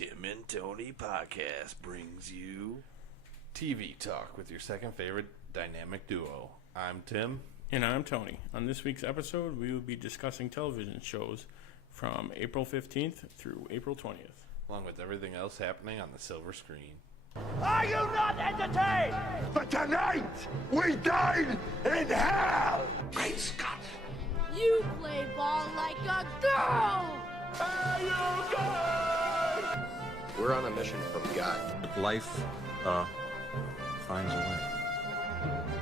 Tim and Tony podcast brings you TV Talk with your second favorite dynamic duo. I'm Tim. And I'm Tony. On this week's episode, we will be discussing television shows from April 15th through April 20th. Along with everything else happening on the silver screen. Are you not entertained? But tonight, we dine in hell! Great Scott! You play ball like a girl! We're on a mission from God. Life finds a way.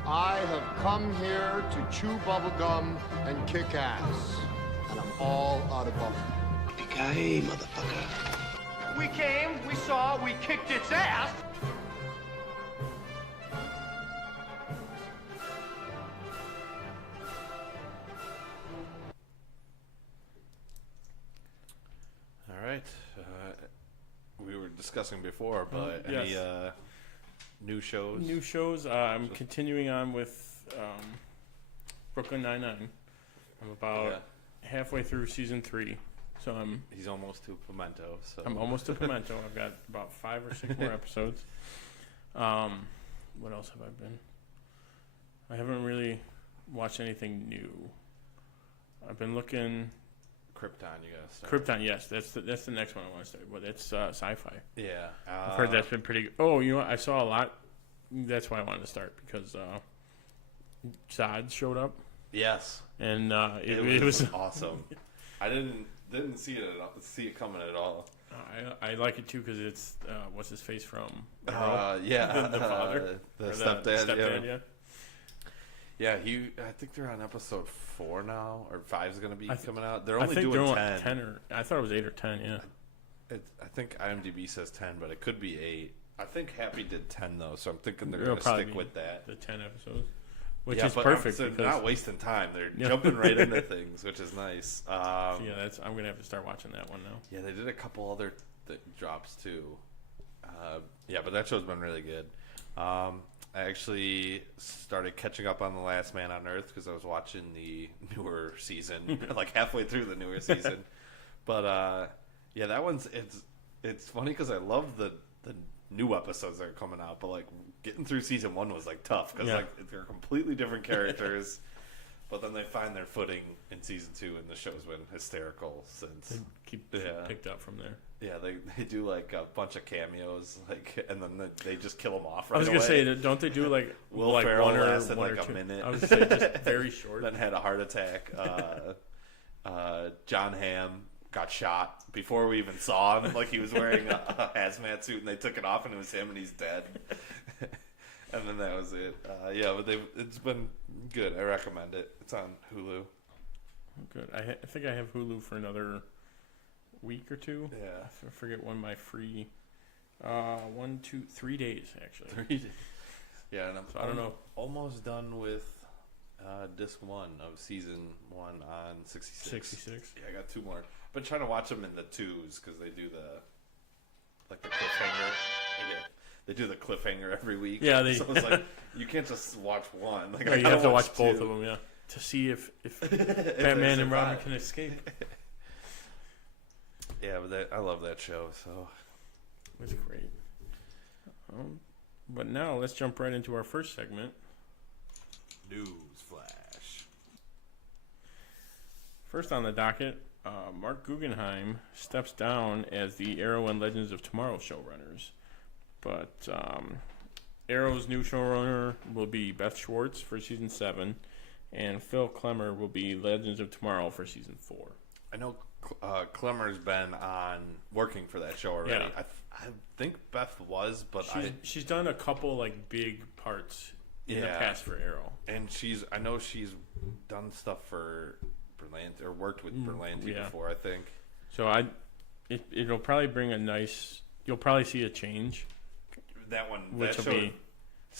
I have come here to chew bubblegum and kick ass. And I'm all out of bubblegum. Yippee-ki-yay, motherfucker. We came, we saw, we kicked its ass! All right. We were discussing before, but Yes. any new shows? New shows. I'm continuing on with Brooklyn Nine-Nine. I'm about halfway through season 3. So He's almost to Pimento. So I'm almost to Pimento. I've got about 5 or 6 more episodes. What else have I been? I haven't really watched anything new. I've been looking. Krypton, you gotta start. Krypton, yes, that's the next one I want to start. But it's sci-fi. Yeah. I've heard that's been pretty good. Oh, you know what? I saw a lot. That's why I wanted to start, because Zod showed up. Yes. And it was awesome. I didn't see it coming at all. I like it too, because it's what's his face from the father, the stepdad, yeah. Yeah, I think they're on episode 4 now, or 5 is going to be coming out. They're only doing 10. 10 or I thought it was 8 or 10. Yeah, I think IMDb says 10, but it could be 8. I think Happy did 10 though, so I'm thinking they're going to stick with that. The 10 episodes, which is perfect. So they're not wasting time. They're jumping right into things, which is nice. I'm going to have to start watching that one now. Yeah, they did a couple other drops too. But that show's been really good. I actually started catching up on The Last Man on Earth because I was watching the newer season, like halfway through the newer season. But that one's it's funny because I love the new episodes that are coming out, but like getting through season 1 was like tough because like they're completely different characters. But then they find their footing in season 2, and the show's been hysterical since. They keep picked up from there. Yeah, they do like a bunch of cameos, like, and then they just kill them off. Right I was gonna say, don't they do like Will Ferrell one lasted or like two? a minute? I was gonna say just very short. Then had a heart attack. John Hamm got shot before we even saw him. Like he was wearing a hazmat suit, and they took it off, and it was him, and he's dead. And then that was it. But it's been good. I recommend it. It's on Hulu. Good. I think I have Hulu for another week or 2. Yeah. I forget when my free 1, 2, 3 days actually. 3 days. Yeah, and I don't know. Almost done with disc 1 of season 1 on 66. 66. Yeah, I got 2 more. Been trying to watch them in the 2s because they do the cliffhanger. They do the cliffhanger every week. Yeah, so it's like you can't just watch one. Like you have to watch both of them, to see if Batman and Robin can escape. Yeah, but I love that show. So it's great. But now let's jump right into our first segment. News Flash. First on the docket, Mark Guggenheim steps down as the Arrow and Legends of Tomorrow showrunners. But Arrow's new showrunner will be Beth Schwartz for season 7, and Phil Klemmer will be Legends of Tomorrow for season 4. I know Klemmer's been working for that show already. Yeah. I think Beth was, but she's done a couple like big parts in the past for Arrow, and I know she's done stuff for Berlanti or worked with Berlanti before. I think so. It'll probably bring a nice. You'll probably see a change. That one, which that will be,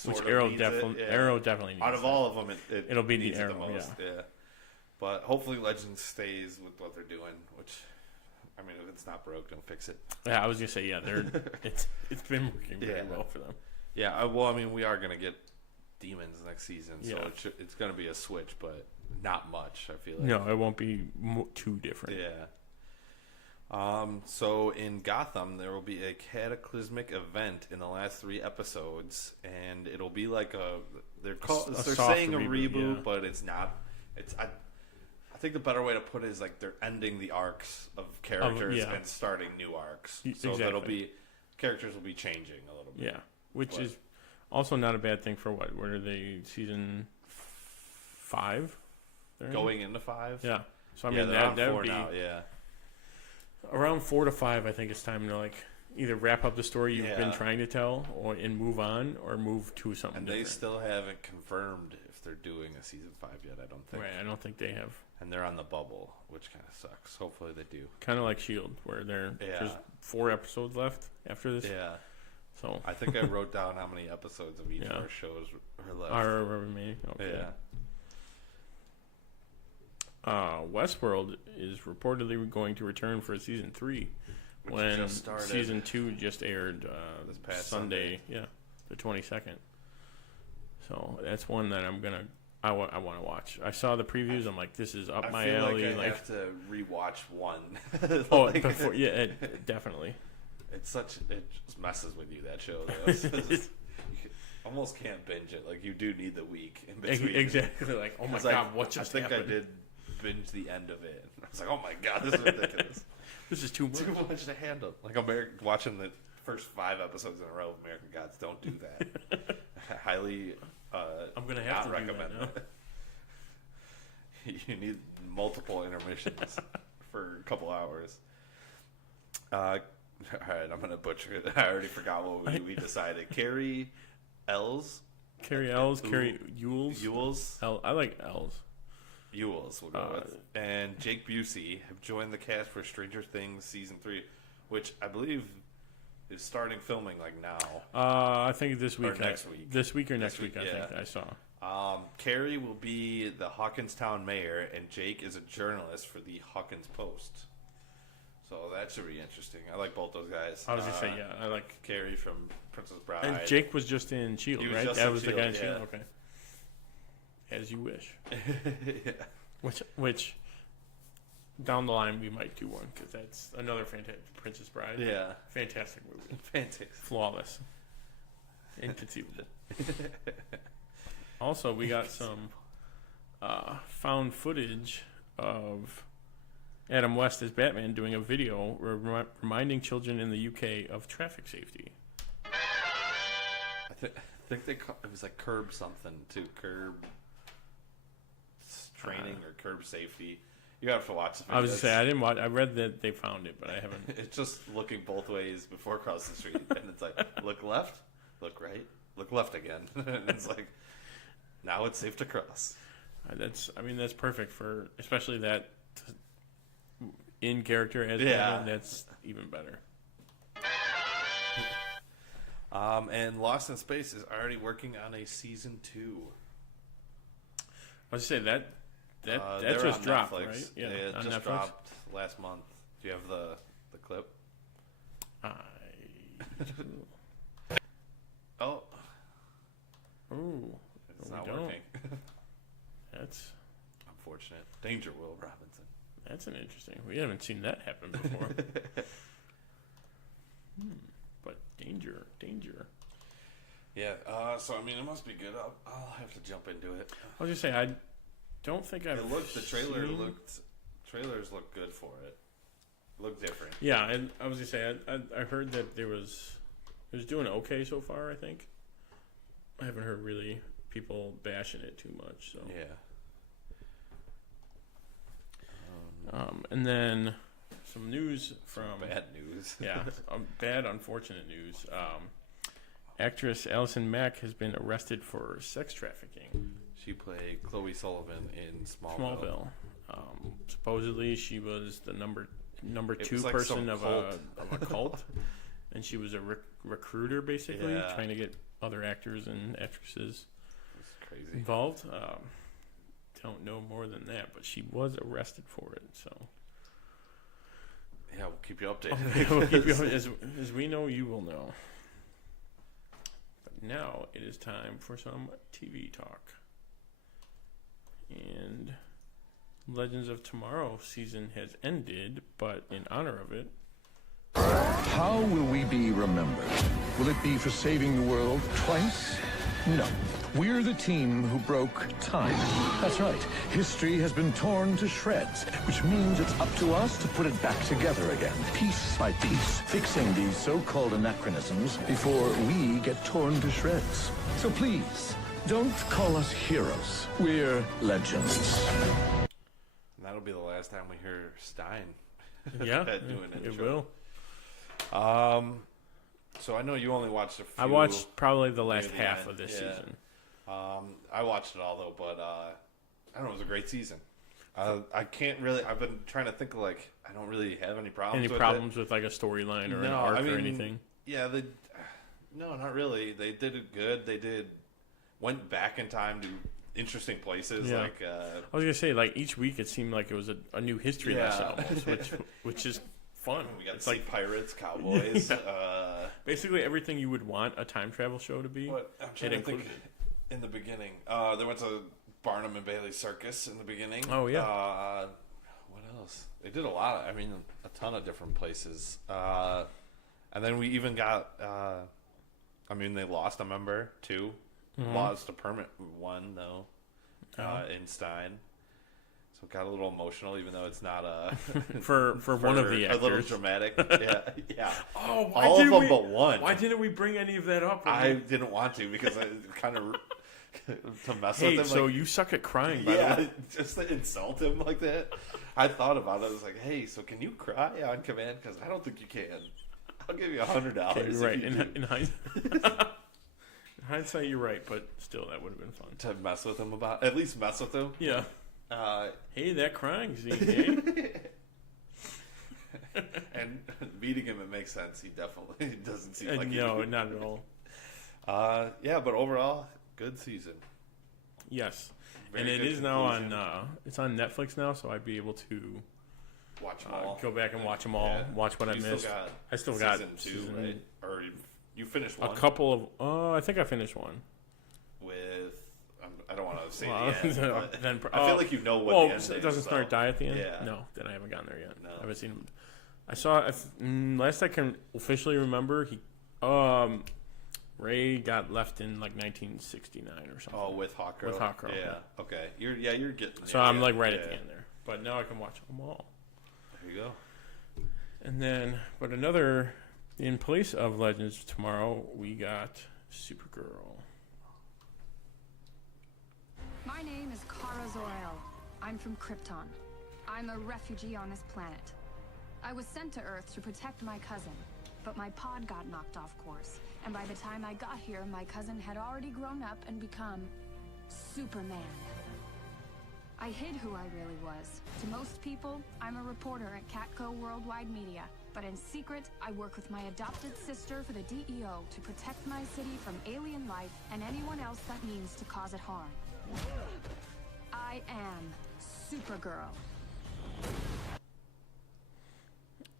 which Arrow definitely needs. Out of all of them, it'll be the Arrow, the most. Yeah. But hopefully, Legends stays with what they're doing. Which, I mean, if it's not broke, don't fix it. Yeah, I was gonna say it's been working very well for them. Yeah. Well, I mean, we are gonna get Demons next season, so it's gonna be a switch, but not much. I feel like no, it won't be too different. Yeah. So in Gotham, there will be a cataclysmic event in the last 3 episodes, and it'll be like they're soft saying a reboot, reboot, yeah. but it's not. I think the better way to put it is like they're ending the arcs of characters yeah. and starting new arcs. So Exactly. that'll be characters will be changing a little bit. Yeah, which is also not a bad thing for what? What are they, season 5? They're in? Going into 5. Yeah. So I Yeah, mean they're on that 4 would be now. Yeah. around 4 to 5. I think it's time to like either wrap up the story you've been Yeah. trying to tell, and move on, or move to something And different. they still haven't confirmed if they're doing a season 5 yet. I don't think. Right, I don't think they have. And they're on the bubble, which kind of sucks. Hopefully they do. Kind of like Shield, where there's 4 episodes left after this. Yeah. So I think I wrote down how many episodes of each of our shows are left. are remaining. Okay. Yeah. Westworld is reportedly going to return for season 3, Which when just started season 2 just aired this past Sunday. Yeah, the 22nd. So that's one that I want to watch. I saw the previews. I'm like, this is up my feel alley. Like I have to rewatch one. Before, yeah, definitely. It just messes with you, that show. Though. You almost can't binge it. Like you do need the week in between. Exactly. Like, oh my god, what just happened? I did binge the end of it. I was like, oh my god, this is ridiculous. This is too much. Too much to handle. Like watching the first 5 episodes in a row of American Gods. Don't do that. Highly. I'm gonna have to recommend do that now. You need multiple intermissions for a couple hours. All right, I'm gonna butcher it. I already forgot what we decided. Carrie Ells. Carrie Ells, Carrie Ewells. Ewells. I like Ells. Ewells we'll go with. And Jake Busey have joined the cast for Stranger Things season 3, which I believe is starting filming like now. I think this week. Or next week. This week or next week, I yeah. think I saw. Carrie will be the Hawkinstown mayor, and Jake is a journalist for the Hawkins Post. So that should be interesting. I like both those guys. I was gonna say, yeah, I like. Carrie from Princess Bride. And Jake was just in Shield, He was right? just That in was the S.H.I.E.L.D., guy in Shield. yeah. Okay. As you wish. Yeah. Which down the line we might do one, because that's another fantastic Princess Bride. Yeah. Fantastic movie. Fantastic. Flawless. Inconceivable. Also, we got some found footage of Adam West as Batman doing a video reminding children in the UK of traffic safety. I think it was like curb something to curb training or curb safety. You have to watch the video. I was gonna say I didn't watch. I read that they found it, but I haven't. It's just looking both ways before crossing the street, and it's like look left, look right, look left again. And it's like now it's safe to cross. That's perfect for especially that in character as Yeah. Batman. That's even better. And Lost in Space is already working on a season 2. I was gonna say that They're just on dropped, Netflix. right? Yeah, It on just Netflix. dropped last month. Do you have the clip? Oh, Ooh, it's we not don't. working. That's Unfortunate. Danger, Will Robinson. That's an interesting. We haven't seen that happen before. But danger. Yeah. So I mean, it must be good. I'll have to jump into it. I was just saying, I don't think I've. Trailers look good for it. Look different. Yeah, and I was gonna say, I heard that it was doing okay so far. I think I haven't heard really people bashing it too much. So Yeah. and then some news from Bad news. yeah, bad, unfortunate news. Actress Allison Mack has been arrested for sex trafficking. She played Chloe Sullivan in Smallville. Supposedly, she was the number It two was like person some of a cult, and she was a recruiter basically, Yeah. trying to get other actors and actresses It's crazy. involved. Don't know more than that, but she was arrested for it. So Yeah, we'll keep you updated. we'll keep you, as we know, you will know. But now it is time for some TV talk. And Legends of Tomorrow season has ended, but in honor of it, How will we be remembered? Will it be for saving the world twice? No. We're the team who broke time. That's right. History has been torn to shreds, which means it's up to us to put it back together again, piece by piece, fixing these so-called anachronisms before we get torn to shreds. So please, don't call us heroes. We're legends. And that'll be the last time we hear Stein. yeah, doing an it intro. will. So I know you only watched a few. I watched probably the last near the half end, of this yeah. season. I watched it all though, but I don't know. It was a great season. I can't really. I've been trying to think of like I don't really have any problems. Any with problems with like a storyline or an No, arc I mean, or anything? Yeah, no, not really. They did it good. Went back in time to interesting places. Yeah. Like I was gonna say, like each week it seemed like it was a new history lesson almost, which is fun. we got It's sea like pirates, cowboys. basically everything you would want a time travel show to be. What I'm trying to think in the beginning. They went to Barnum and Bailey Circus in the beginning. Oh, yeah. What else? They did a lot. A ton of different places. And then we even got. They lost a member too. Mm-hmm. Lost a permanent one though. In Stein. So it got a little emotional, even though it's not for one of the actors. A little dramatic. Yeah. Oh, all of them but one. Why didn't we bring any of that up? I didn't want to because I kind of to mess with him. So like, you suck at crying, by the way. just to insult him like that. I thought about it. I was like, hey, so can you cry on command? Because I don't think you can. I'll give you $100. Okay, right. In hindsight, you're right, but still, that would have been fun. To mess with him about, at least mess with him. Yeah. Hey, that crying scene, eh? And meeting him, it makes sense. He definitely doesn't seem like no, not at all. Yeah, but overall, good season. Yes, Very and it good is now conclusion. on. It's on Netflix now, so I'd be able to Watch them all. go back and watch them all. Yeah. Watch what I You missed. I still got season 2, season- right? Or you finished one a couple of. Oh, I think I finished one. with. I don't want to say Well, the end. But then, I feel like you know what the end so it is, doesn't so. start die at the end. Yeah. No, then I haven't gotten there yet. No. I haven't seen him. I saw last I can officially remember. He, Ray got left in like 1969 or something. Oh, with Hawk Girl. With Hawk Girl, Yeah. yeah. Okay. You're getting. So there, I'm yeah. like right at Yeah. the end there. But now I can watch them all. There you go. And then, but another, in place of Legends of Tomorrow, we got Supergirl. My name is Kara Zor-El. I'm from Krypton. I'm a refugee on this planet. I was sent to Earth to protect my cousin, but my pod got knocked off course. And by the time I got here, my cousin had already grown up and become Superman. I hid who I really was. To most people, I'm a reporter at Catco Worldwide Media. But in secret, I work with my adopted sister for the DEO to protect my city from alien life and anyone else that means to cause it harm. I am Supergirl.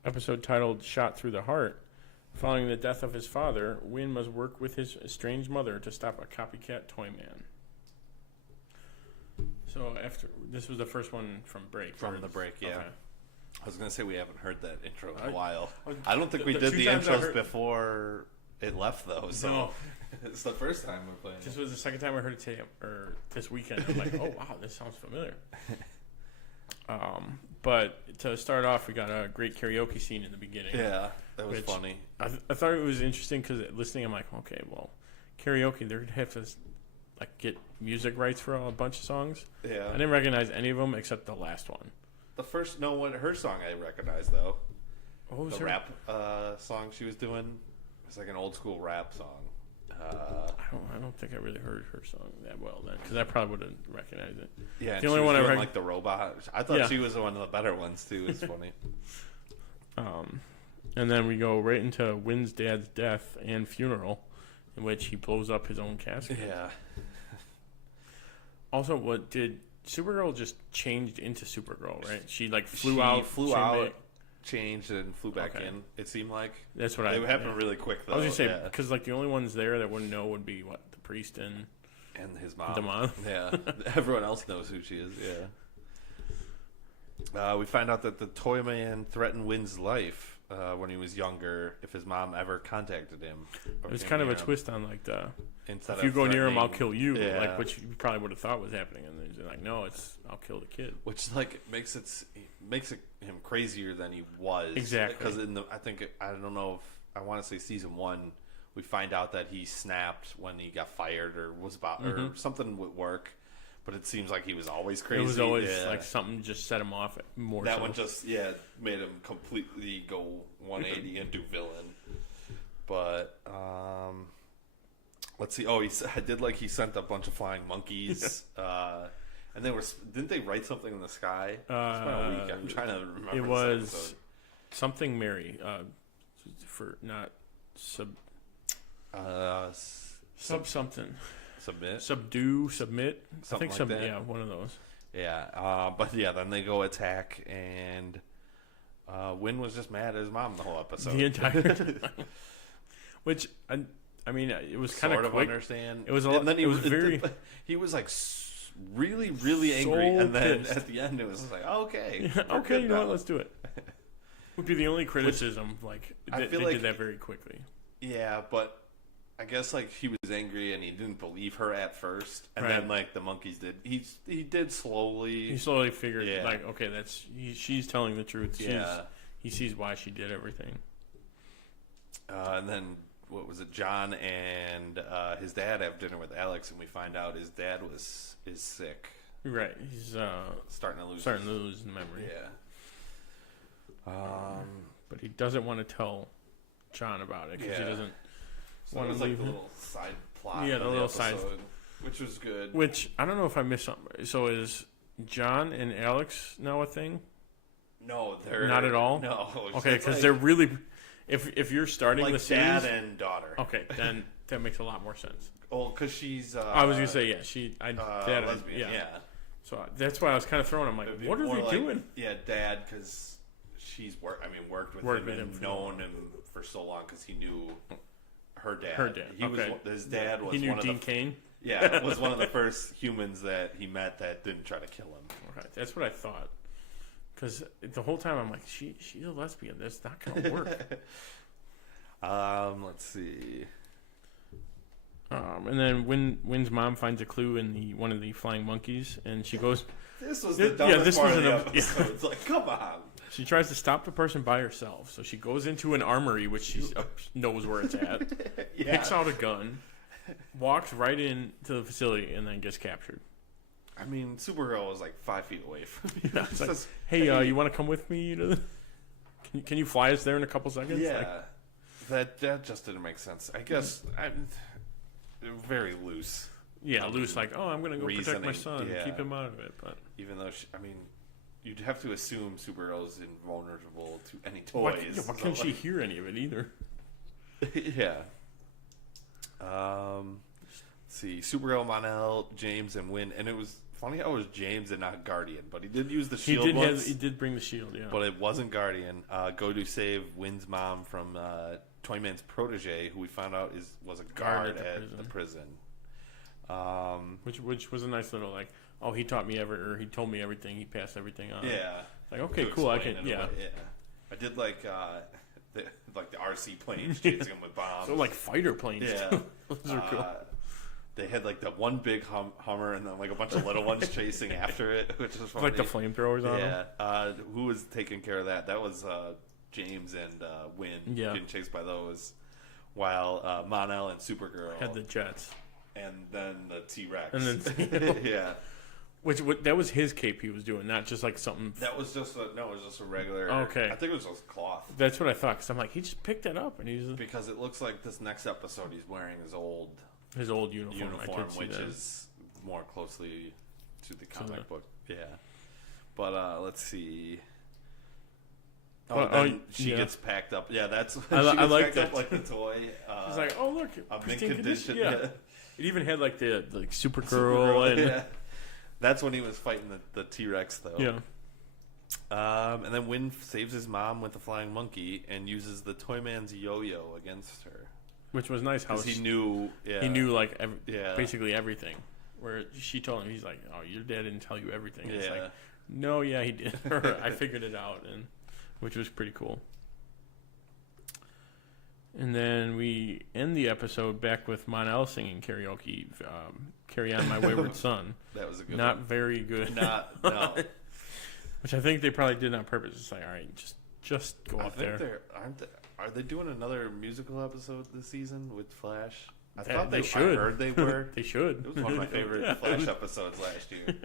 Episode titled Shot Through the Heart. Following the death of his father, Wynn must work with his estranged mother to stop a copycat toy man. So this was the first one from break. From the break, yeah. Okay. I was gonna say we haven't heard that intro in I- a while. I- I don't think we the did two the times I intros heard- before it left though. So No. it's the first time we're playing. This was the second time I heard it today, or this weekend. I'm like, oh wow, this sounds familiar. But to start off, we got a great karaoke scene in the beginning. Yeah, that was which funny. I thought it was interesting because listening, I'm like, okay, well, karaoke, they're gonna have to like get music rights for a bunch of songs. Yeah, I didn't recognize any of them except the last one. the first her song I recognized though. What was The her rap song she was doing. It was like an old school rap song. I don't think I really heard her song that well then, because I probably would have recognized it. Yeah, and The only she was one I doing, rec- like the robot. I thought Yeah. she was one of the better ones too. It's funny. And then we go right into Wynn's dad's death and funeral, in which he blows up his own casket. Yeah. Also, what did Supergirl just changed into Supergirl? Right? She like flew She out, flew came out, back. changed, and flew back Okay. in. It seemed like That's what it happened yeah. really quick though. I was gonna say yeah. because like the only ones there that wouldn't know would be what the priest and And his mom. the mom. Yeah. Everyone else knows who she is. Yeah. We find out that the toy man threatened Wynn's life when he was younger if his mom ever contacted him. It was kind of a twist on like the Instead if you of go near him, I'll threatening- kill you, Yeah. like which you probably would have thought was happening, and then he's like, no, it's I'll kill the kid. Which like makes it him crazier than he was. Exactly. Because I don't know if I want to say season 1, we find out that he snapped when he got fired or was about or something with work. But it seems like he was always crazy. It was always like something just set him off more. That so. one just made him completely go 180 and do villain. But let's see. Oh, I did like he sent a bunch of flying monkeys. And didn't they write something in the sky? It's been a week. I'm trying to remember. It this was episode. something Mary for not sub something. Submit. Something I think like that. Yeah, one of those. Yeah, but yeah, then they go attack, and Wynn was just mad at his mom the whole episode. The entire time. Which I mean, it was kind sort of quick. Understand. It was a lot. And then it was very. He was like really, really angry, So and then pissed. at the end it was like, okay, Okay, you know what? Let's do it. Would be the only criticism. They did that very quickly. Yeah, but I guess like he was angry and he didn't believe her at first, and Right. then like the monkeys did. He did slowly. He slowly figured Yeah. like, okay, she's telling the truth. Yeah. He sees why she did everything. And then what was it? John and his dad have dinner with Alex, and we find out his dad is sick. Right. He's starting to lose memory. Yeah. But he doesn't want to tell John about it because he doesn't So want it was to like leave the him. little side plot. Yeah, of the little side, episode, which was good. Which I don't know if I missed something. So is John and Alex now a thing? No, they're not at all. No. Okay, because they're really. If you're starting like the series, dad and daughter. okay, then that makes a lot more sense. Oh, because she's. I was gonna say dad, lesbian. Yeah. So that's why I was kind of thrown. I'm like, what are they doing? Yeah, dad, because she's worked with him and known him for so long because he knew her dad. His dad was. He knew one Dean of the, Cain. Yeah, was one of the first humans that he met that didn't try to kill him. Okay, that's what I thought. Because the whole time I'm like, she's a lesbian. That's not gonna work. Let's see. And then Wynn's mom finds a clue in one of the flying monkeys, and she goes. This was the dumbest part of the episode. Yeah. It's like, come on. She tries to stop the person by herself, so she goes into an armory, which she knows where it's at. Picks out a gun, walks right into the facility, and then gets captured. I mean, Supergirl was like 5 feet away from me. Yeah, it's like, hey, you want to come with me? Can you fly us there in a couple seconds? Yeah, that just didn't make sense. I guess I'm very loose. Yeah, loose. Like, oh, I'm going to go protect my son and yeah. keep him out of it. But even though you'd have to assume Supergirl's invulnerable to any toys. Why can't she hear any of it either? Yeah. Let's see, Supergirl, Mon-El, James, and Wynn, and it was funny how it was James and not Guardian, but he did use the shield once. He did bring the shield, yeah. But it wasn't Guardian. Go to save Wynn's mom from Toyman's protege, who we found out was a guard at the prison. Which was a nice little like, oh, he told me everything. He passed everything on. Yeah. Like, okay, cool. I can. Yeah. I did like the RC planes chasing him with bombs. So like fighter planes. Yeah. Those are cool. They had like the one big Hummer and then like a bunch of little ones chasing after it, which was funny. Like the flamethrowers on them. Yeah. Who was taking care of that? That was James and Wynn getting chased by those, while Mon-El and Supergirl had the jets, and then the T-Rex, and then yeah. Which that was his cape he was doing, not just like something. That was just it was just a regular. Okay, I think it was just cloth. That's what I thought. Cause I'm like, he just picked that up and he's because it looks like this next episode he's wearing his old uniform, which is more closely to the comic book. Yeah, but let's see. She gets packed up. Yeah, that's I like that. Up like the toy. She's like, oh look, a mint condition. Yeah. It even had like the Supergirl and. Yeah. That's when he was fighting the T-Rex, though. Yeah. And then Wynn saves his mom with the flying monkey and uses the Toyman's yo-yo against her. Which was nice how he knew. Yeah. He knew basically everything. Where she told him, he's like, "Oh, your dad didn't tell you everything." It's like, No, yeah, he did. I figured it out, which was pretty cool. And then we end the episode back with Mon-El singing karaoke, "Carry On My Wayward Son." That was a good Not one. very good. No. Which I think they probably did on purpose. It's like, all right, just go up there. Are they doing another musical episode this season with Flash? I thought they should. I heard they were. They should. It was one of my favorite Flash episodes last year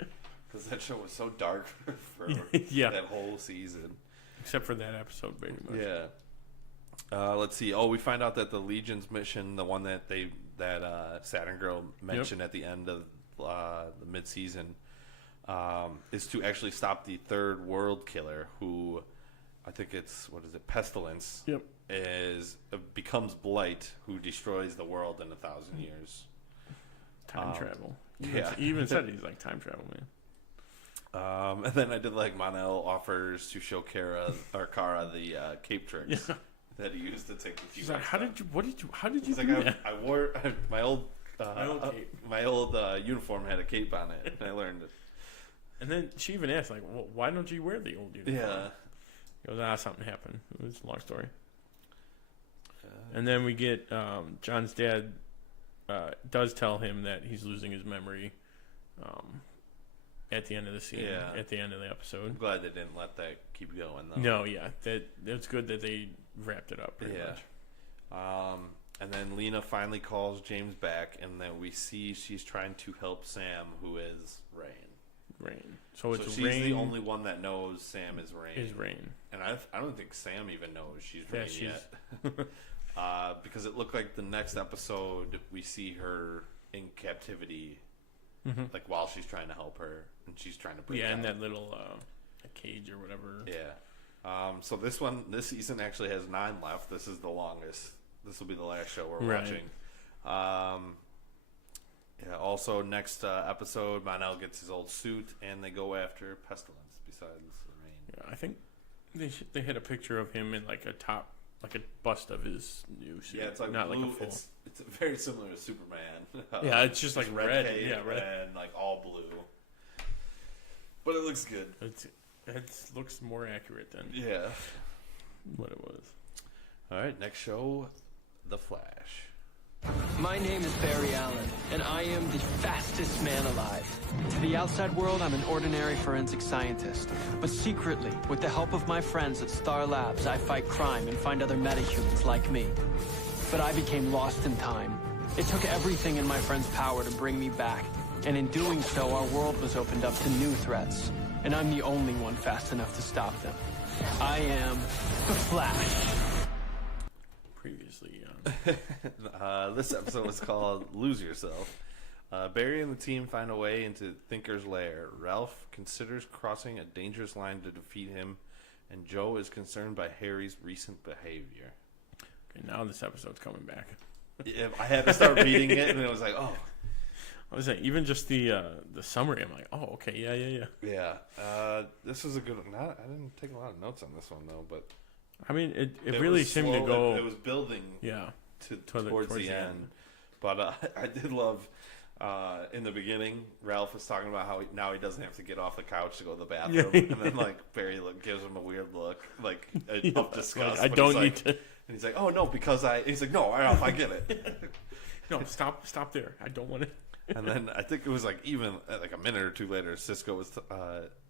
because that show was so dark for that whole season. Except for that episode, very much. Yeah. Let's see. Oh, we find out that the Legion's mission, the one that Saturn Girl mentioned at the end of the mid-season, is to actually stop the third world killer, who I think it's Pestilence. Yep. Becomes Blight, who destroys the world in 1,000 years. Time travel. Yeah. He even said he's like time travel, man. And then I did like Mon-El offers to show Kara the cape tricks that he used to take the. She's like, how did you He's do like, that? I wore my old cape. My old uniform had a cape on it, and I learned it. And then she even asked, like, well, why don't you wear the old uniform? Yeah. He goes, something happened. It was a long story. And then we get John's dad does tell him that he's losing his memory at the end of the scene, at the end of the episode. I'm glad they didn't let that keep going, though. No, yeah. It's good that they wrapped it up pretty much. And then Lena finally calls James back, and then we see she's trying to help Sam, who is Rain. So it's she's Rain. the only one that knows Sam is Rain. And I don't think Sam even knows she's Rain yet. Because it looked like the next episode we see her in captivity, like while she's trying to help her, and she's trying to break out. in that little a cage or whatever. Yeah. So this season actually has 9 left. This is the longest. This will be the last show we're watching. Also, next episode, Mon-El gets his old suit, and they go after Pestilence. Besides Rain, I think they had a picture of him in like a bust of his new suit. Yeah, it's like not blue. like a full. It's very similar to Superman. Yeah, it's just like red. Cape, red, and like all blue. But it looks good. It looks more accurate than what it was. All right, next show, The Flash. My name is Barry Allen, and I am the fastest man alive. To the outside world, I'm an ordinary forensic scientist. But secretly, with the help of my friends at Star Labs, I fight crime and find other metahumans like me. But I became lost in time. It took everything in my friend's power to bring me back. And in doing so, our world was opened up to new threats. And I'm the only one fast enough to stop them. I am the Flash. Previously, this episode was called Lose Yourself. Barry and the team find a way into Thinker's lair. Ralph considers crossing a dangerous line to defeat him, and Joe is concerned by Harry's recent behavior. Okay, now this episode's coming back. Yeah, I had to start reading it, and it was like, oh. I was like, even just the summary, I'm like, oh, okay, yeah. Yeah, this was a good one. I didn't take a lot of notes on this one, though, but... I mean, it really seemed to go... It was building towards the end. But I did love, in the beginning, Ralph was talking about how now he doesn't have to get off the couch to go to the bathroom. And then, like, Barry gives him a weird look, like, of disgust. Like, I don't need to... And he's like, oh, no, because I... He's like, no, Ralph, I get it. No, stop there. I don't want it. And then I think it was, like, even, like, a minute or two later, Cisco was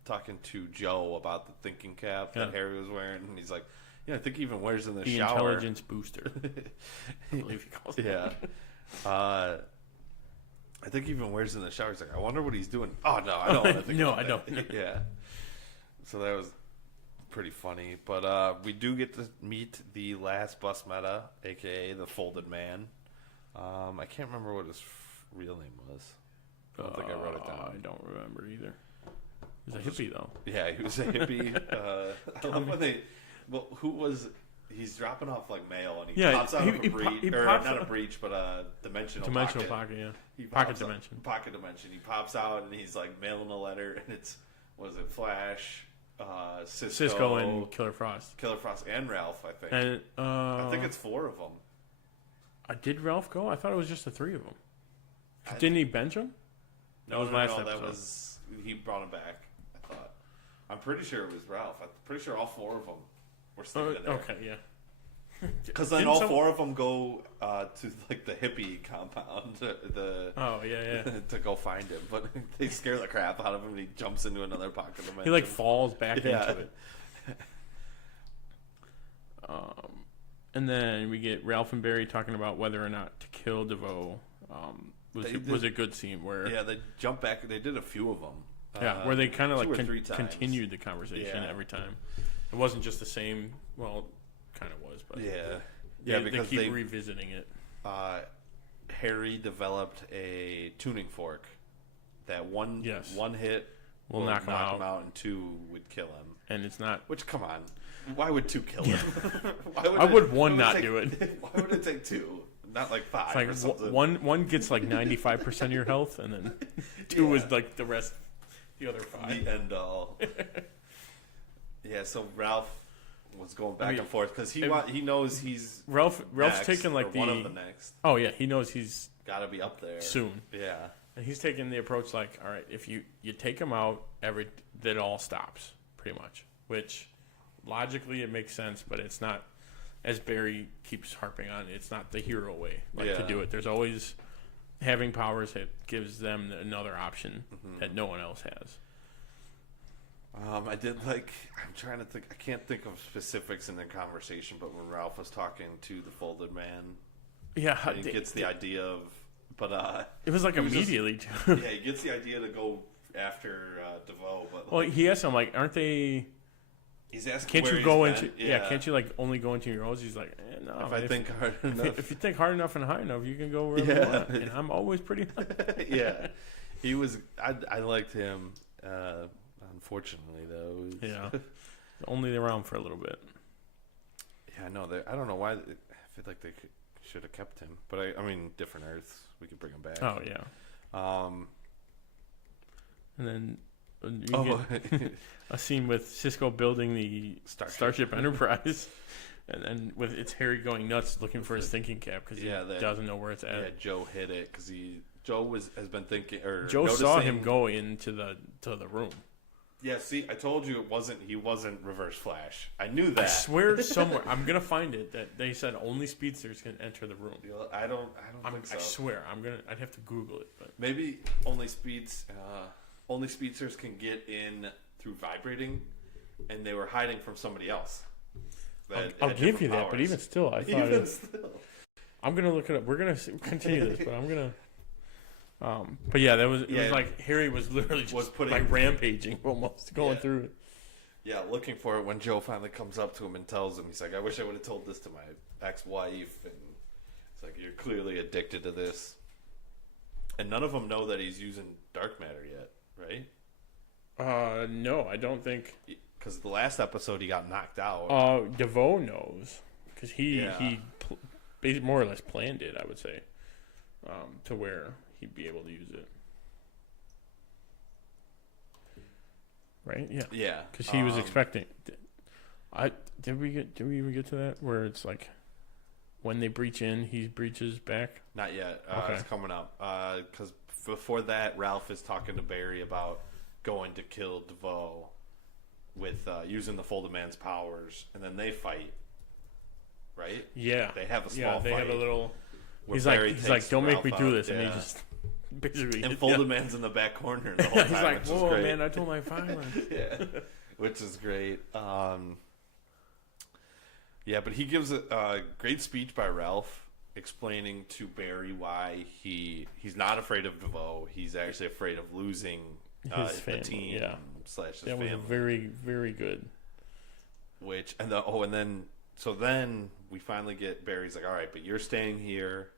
talking to Joe about the thinking cap that Harry was wearing. And he's like... Yeah, I think he even wears in the shower. Intelligence booster. I believe he calls it. Yeah. I think he even wears in the shower. He's like, I wonder what he's doing. Oh, no, I don't want to think No, about I that. don't. Yeah. So that was pretty funny. But we do get to meet the last bus meta, a.k.a. the Folded Man. I can't remember what his real name was. I don't think I wrote it down. I don't remember either. He was a hippie, though. Yeah, he was a hippie. I love when they... Well, who was... He's dropping off, like, mail, and he pops out of a breach. Or not a breach, but a dimensional pocket, yeah. Pocket dimension. Pocket dimension. He pops out, and he's, like, mailing a letter, and it's... Was it Flash, Cisco, and Killer Frost. Killer Frost and Ralph, I think. And, I think it's 4 of them. Did Ralph go? I thought it was just the 3 of them. Didn't he bench him? No, that was... He brought him back, I thought. I'm pretty sure it was Ralph. I'm pretty sure all 4 of them were standing there. Okay, yeah. Because then all 4 of them go to like the hippie compound, to go find him. But they scare the crap out of him, and he jumps into another pocket dimension. He like falls back into it. And then we get Ralph and Barry talking about whether or not to kill DeVoe. Was a good scene where they jump back. They did a few of them. Where they kind of like 3 times. continued the conversation every time. It wasn't just the same. Well, kind of was, but because they keep revisiting it. Harry developed a tuning fork that one hit will knock him out, and 2 would kill him. And it's not. Which, come on, why would 2 kill him? Why would one not do it? Why would it take 2? Not like 5. Like or something. One gets like 95% of your health, and then 2 is like the rest, the other 5. The end all. So Ralph was going back and forth because he knows he's Ralph's next, taking like one of the next. Oh yeah, he knows he's got to be up there soon. Yeah, and he's taking the approach like, all right, if you take him out, that all stops pretty much. Which logically it makes sense, but it's not. As Barry keeps harping on, it's not the hero way to do it. There's always having powers that gives them another option that no one else has. I did like. I'm trying to think. I can't think of specifics in the conversation, but when Ralph was talking to the Folded Man, he gets the idea of. But it was like immediately. Too. He gets the idea to go after DeVoe. But he asked him like, "Aren't they?" He's asking. Can't you go into? Can't you like only go into your own? He's like, no. If I think hard enough, if you think hard enough and high enough, you can go wherever you want. And I'm always pretty high. He was. I liked him. Unfortunately, though, only around for a little bit. Yeah, I know. I don't know why. I feel like they should have kept him, but I mean, different Earths. We could bring him back. Oh yeah. And then get a scene with Cisco building the Starship Enterprise, and then with it's Harry going nuts looking for his thinking cap because he doesn't know where it's at. Yeah, Joe hit it because Joe has been thinking or Joe saw him go into the room. Yeah, see, I told you he wasn't Reverse Flash. I knew that. I swear somewhere I'm gonna find it that they said only speedsters can enter the room. I don't think so. I swear I'd have to Google it, but maybe only speedsters can get in through vibrating, and they were hiding from somebody else. I'll give you that, but even still, I thought I'm gonna look it up. We're gonna continue this, but I'm gonna. But yeah, it was like Harry was literally just like rampaging almost going through it. Yeah, looking for it when Joe finally comes up to him and tells him, he's like, I wish I would have told this to my ex-wife. And it's like, you're clearly addicted to this. And none of them know that he's using dark matter yet, right? No, I don't think. Because the last episode he got knocked out. DeVoe knows because he more or less planned it, I would say, to where he'd be able to use it. Right? Yeah. Yeah. Because he was expecting. Did we even get to that where it's like when they breach in, he breaches back? Not yet. It's coming up. Because before that, Ralph is talking to Barry about going to kill DeVoe with using the Folded Man's powers, and then they fight. Right? Yeah. They have a small fight. They have a little. He's like, don't make me do this, and he just. Basically, and Folded Man's in the back corner the whole time. He's like, "Whoa, man! I told my father." Which is great. But he gives a great speech by Ralph explaining to Barry why he's not afraid of DeVoe. He's actually afraid of losing his family, the team / his family. That was very, very good. Then we finally get Barry's like, all right, but you're staying here.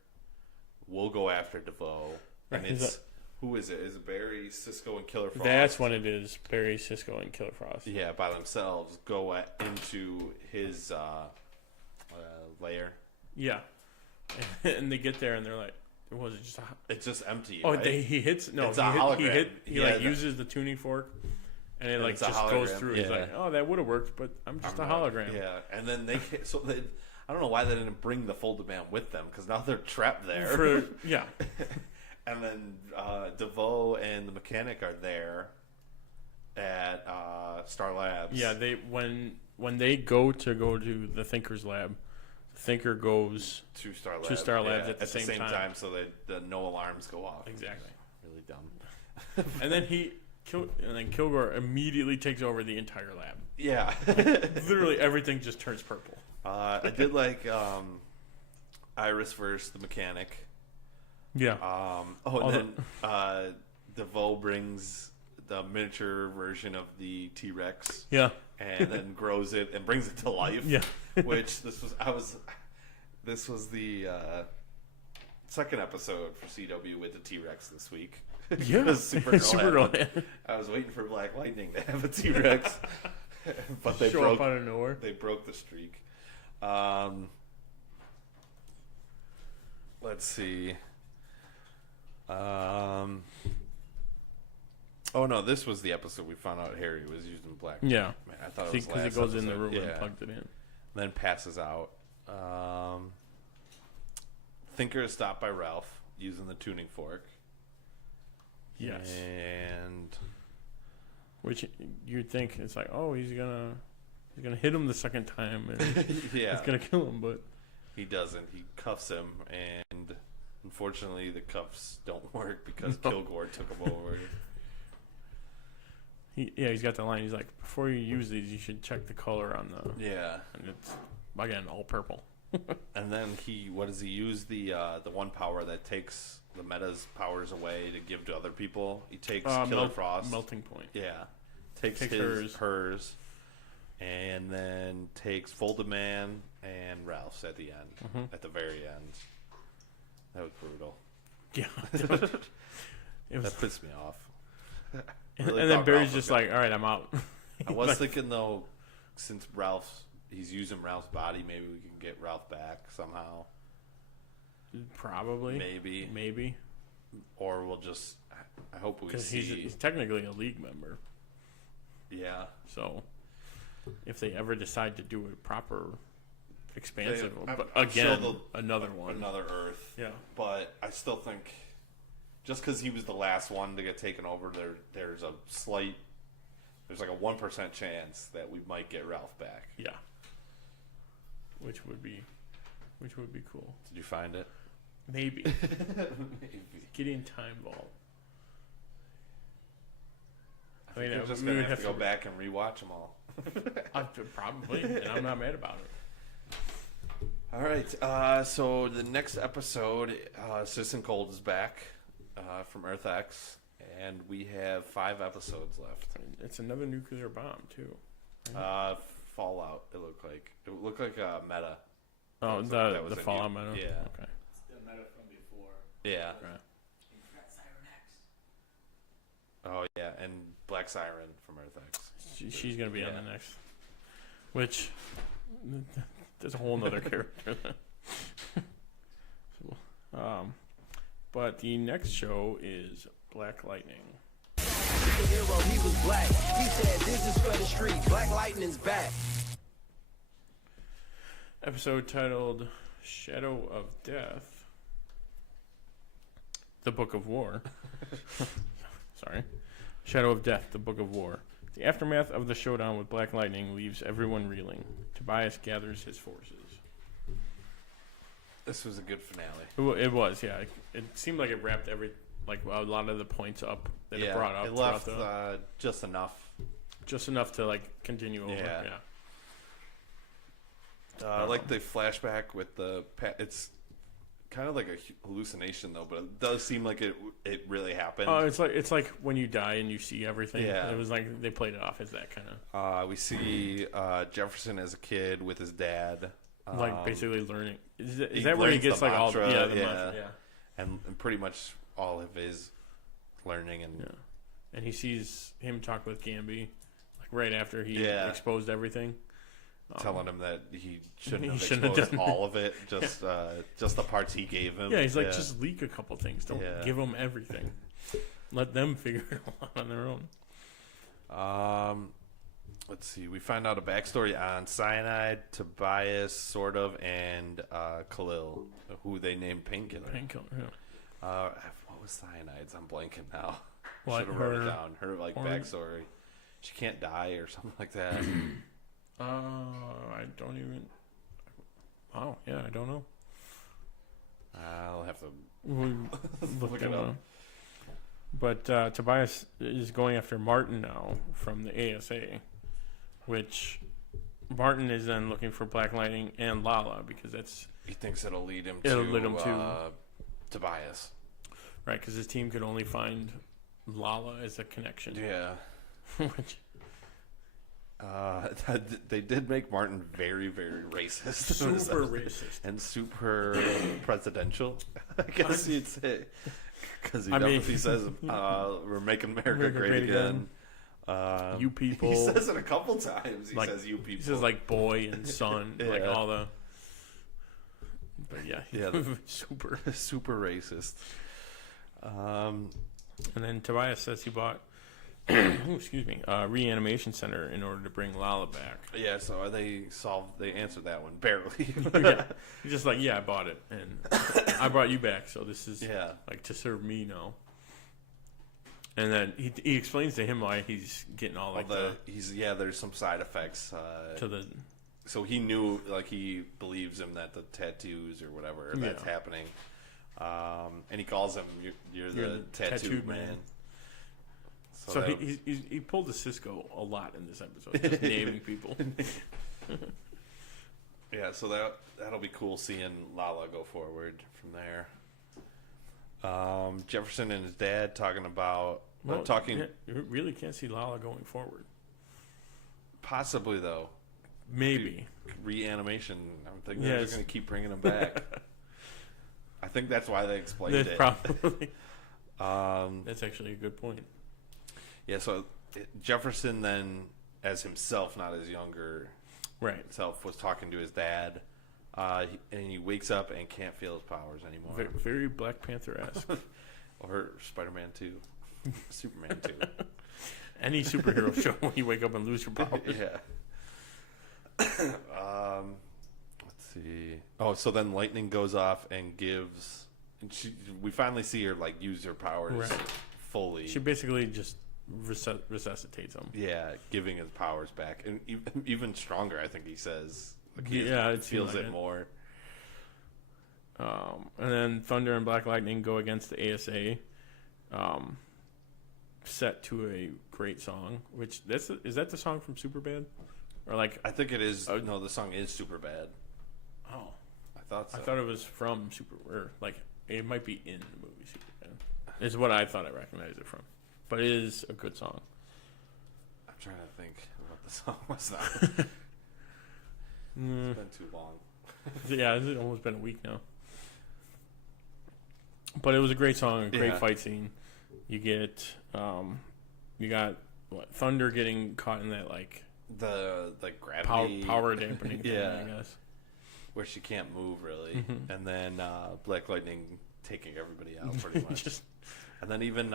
We'll go after DeVoe. And who is it? Is it Barry, Cisco, and Killer Frost? That's when it is. Barry, Cisco, and Killer Frost. Yeah, by themselves go into his lair. Yeah, and they get there and they're like, "Was it just? It's just empty." Oh, right? he hits. No, it's a hologram. He uses the tuning fork, and it like just goes through. He's like, "Oh, that would have worked, but I'm just a hologram." Yeah, and then I don't know why they didn't bring the Folded Man with them because now they're trapped there. And then DeVoe and the mechanic are there, at Star Labs. Yeah, they when they go to the Thinker's lab, the Thinker goes to Star Labs, at the same time, so that no alarms go off. Exactly. Really dumb. And then Kilgore immediately takes over the entire lab. Yeah. Literally everything just turns purple. I did like Iris versus the mechanic. Yeah. And then DeVoe brings the miniature version of the T-Rex. Yeah. And then grows it and brings it to life. Yeah. Which this was the second episode for CW with the T-Rex this week. Yeah. Supergirl. I was waiting for Black Lightning to have a T-Rex. But they Show up out of nowhere. They broke the streak. Let's see. Oh no, this was the episode we found out Harry was using black. Yeah, man, I thought it was because he goes in the room and plugged it in, then passes out. Thinker is stopped by Ralph using the tuning fork. Yes, and which you'd think it's like, oh, he's gonna hit him the second time, and yeah, it's gonna kill him, but he doesn't. He cuffs him, and unfortunately, the cuffs don't work because Kilgore took him over. He's got the line. He's like, before you use these, you should check the color on the. Yeah, and it's again all purple. And then he use the one power that takes the Meta's powers away to give to other people. He takes Killer Frost, melting point. Yeah, takes hers, and then takes Folded Man and Ralph's at the end, at the very end. That was brutal. Yeah, that pissed me off. Really, and then Barry's just like, all right, I'm out. I was thinking though, since he's using Ralph's body, maybe we can get Ralph back somehow. Probably. Maybe. Or we'll just. I hope we see. Because he's technically a league member. Yeah. So, if they ever decide to do a proper expansive, but again, another one, another Earth. Yeah. But I still think, just because he was the last one to get taken over, there's like a 1% chance that we might get Ralph back. Yeah. Which would be cool. Did you find it? Maybe. Gideon Time Vault. I mean, I'm just gonna have to go back and rewatch them all. Probably, and I'm not mad about it. All right. So the next episode, Citizen Cold is back from Earth X, and we have 5 episodes left. It's another nuclear bomb too. Fallout. It looked like a Meta. Oh, the Fallout Meta. Yeah. Okay. It's the Meta from before. Yeah. Okay. Oh yeah, and Black Siren from Earth X. She's gonna be on the next. Which there's a whole nother character. But the next show is Black Lightning. The hero, he was black. He said, "This is for the street. Black Lightning's back." Episode titled "Shadow of Death." The Book of War. Sorry. Shadow of Death, the Book of War. The aftermath of the showdown with Black Lightning leaves everyone reeling. Tobias gathers his forces. This was a good finale. It was, yeah. It seemed like it wrapped a lot of the points up that it brought up. It left just enough. Just enough to continue over. Yeah. I like the flashback with it's kind of like a hallucination though, but it does seem like it really happened. Oh, it's like when you die and you see everything. Yeah. It was like they played it off as that kind of. We see Jefferson as a kid with his dad. Basically learning. Is that where he gets the all the mantra, mantra, and pretty much all of his learning and he sees him talk with Gamby right after he exposed everything. Telling him that he shouldn't have exposed all of it, just the parts he gave him. Yeah, he's like, just leak a couple things. Don't give them everything. Let them figure it out on their own. Let's see. We find out a backstory on Cyanide, Tobias, sort of, and Khalil, who they named Painkiller. Painkiller, yeah. What was Cyanide's? I'm blanking now. What, should have wrote it down. Her backstory. she can't die or something like that. I don't even. Oh yeah, I don't know. I'll have to look it up. But Tobias is going after Martin now from the ASA, which Martin is then looking for Black Lightning and Lala because he thinks it'll lead him to Tobias. Right, because his team could only find Lala as a connection. Yeah. Which they did make Martin very, very racist. Super racist. And super presidential, I guess you'd say. Because he says, we're making America great again. You people. He says it a couple times. He says you people. He says like boy and son, like all the... But yeah, super racist. And then Tobias says he bought reanimation center in order to bring Lala back. Yeah, so they answered that one barely. Yeah. He's just like, I bought it and I brought you back, so this is like to serve me now. And then he explains to him why he's getting all like there's some side effects to the. So he knew, like, he believes him that the tattoos or whatever that's happening, and he calls him you're the tattooed man. So he pulled the Cisco a lot in this episode, just naming people. Yeah, so that'll be cool seeing Lala go forward from there. Jefferson and his dad talking about you really can't see Lala going forward. Possibly though. Maybe reanimation. I'm thinking they're just going to keep bringing him back. I think that's why they explained it. Probably. That's actually a good point. Yeah. So Jefferson then, as himself, not his younger self, was talking to his dad, and he wakes up and can't feel his powers anymore. Very, very Black Panther-esque, or Spider-Man 2, Superman 2. Any superhero show when you wake up and lose your powers. Yeah. Let's see. Oh, so then lightning goes off and gives. And we finally see her like use her powers fully. She basically just resuscitates him. Yeah, giving his powers back, and even stronger. I think he says. Like it feels like it more. And then Thunder and Black Lightning go against the ASA. Set to a great song, which is that the song from Superbad? Or like I think it is. No, the song is Superbad. Oh, I thought so. I thought it was from or like it might be in the movie Superbad. Is what I thought I recognized it from, but it is a good song. I'm trying to think what the song was now. It's been too long. Yeah, it's almost been a week now. But it was a great song, a great fight scene. You got Thunder getting caught in that like. The gravity power dampening thing, I guess, where she can't move really, and then Black Lightning taking everybody out pretty much. And then even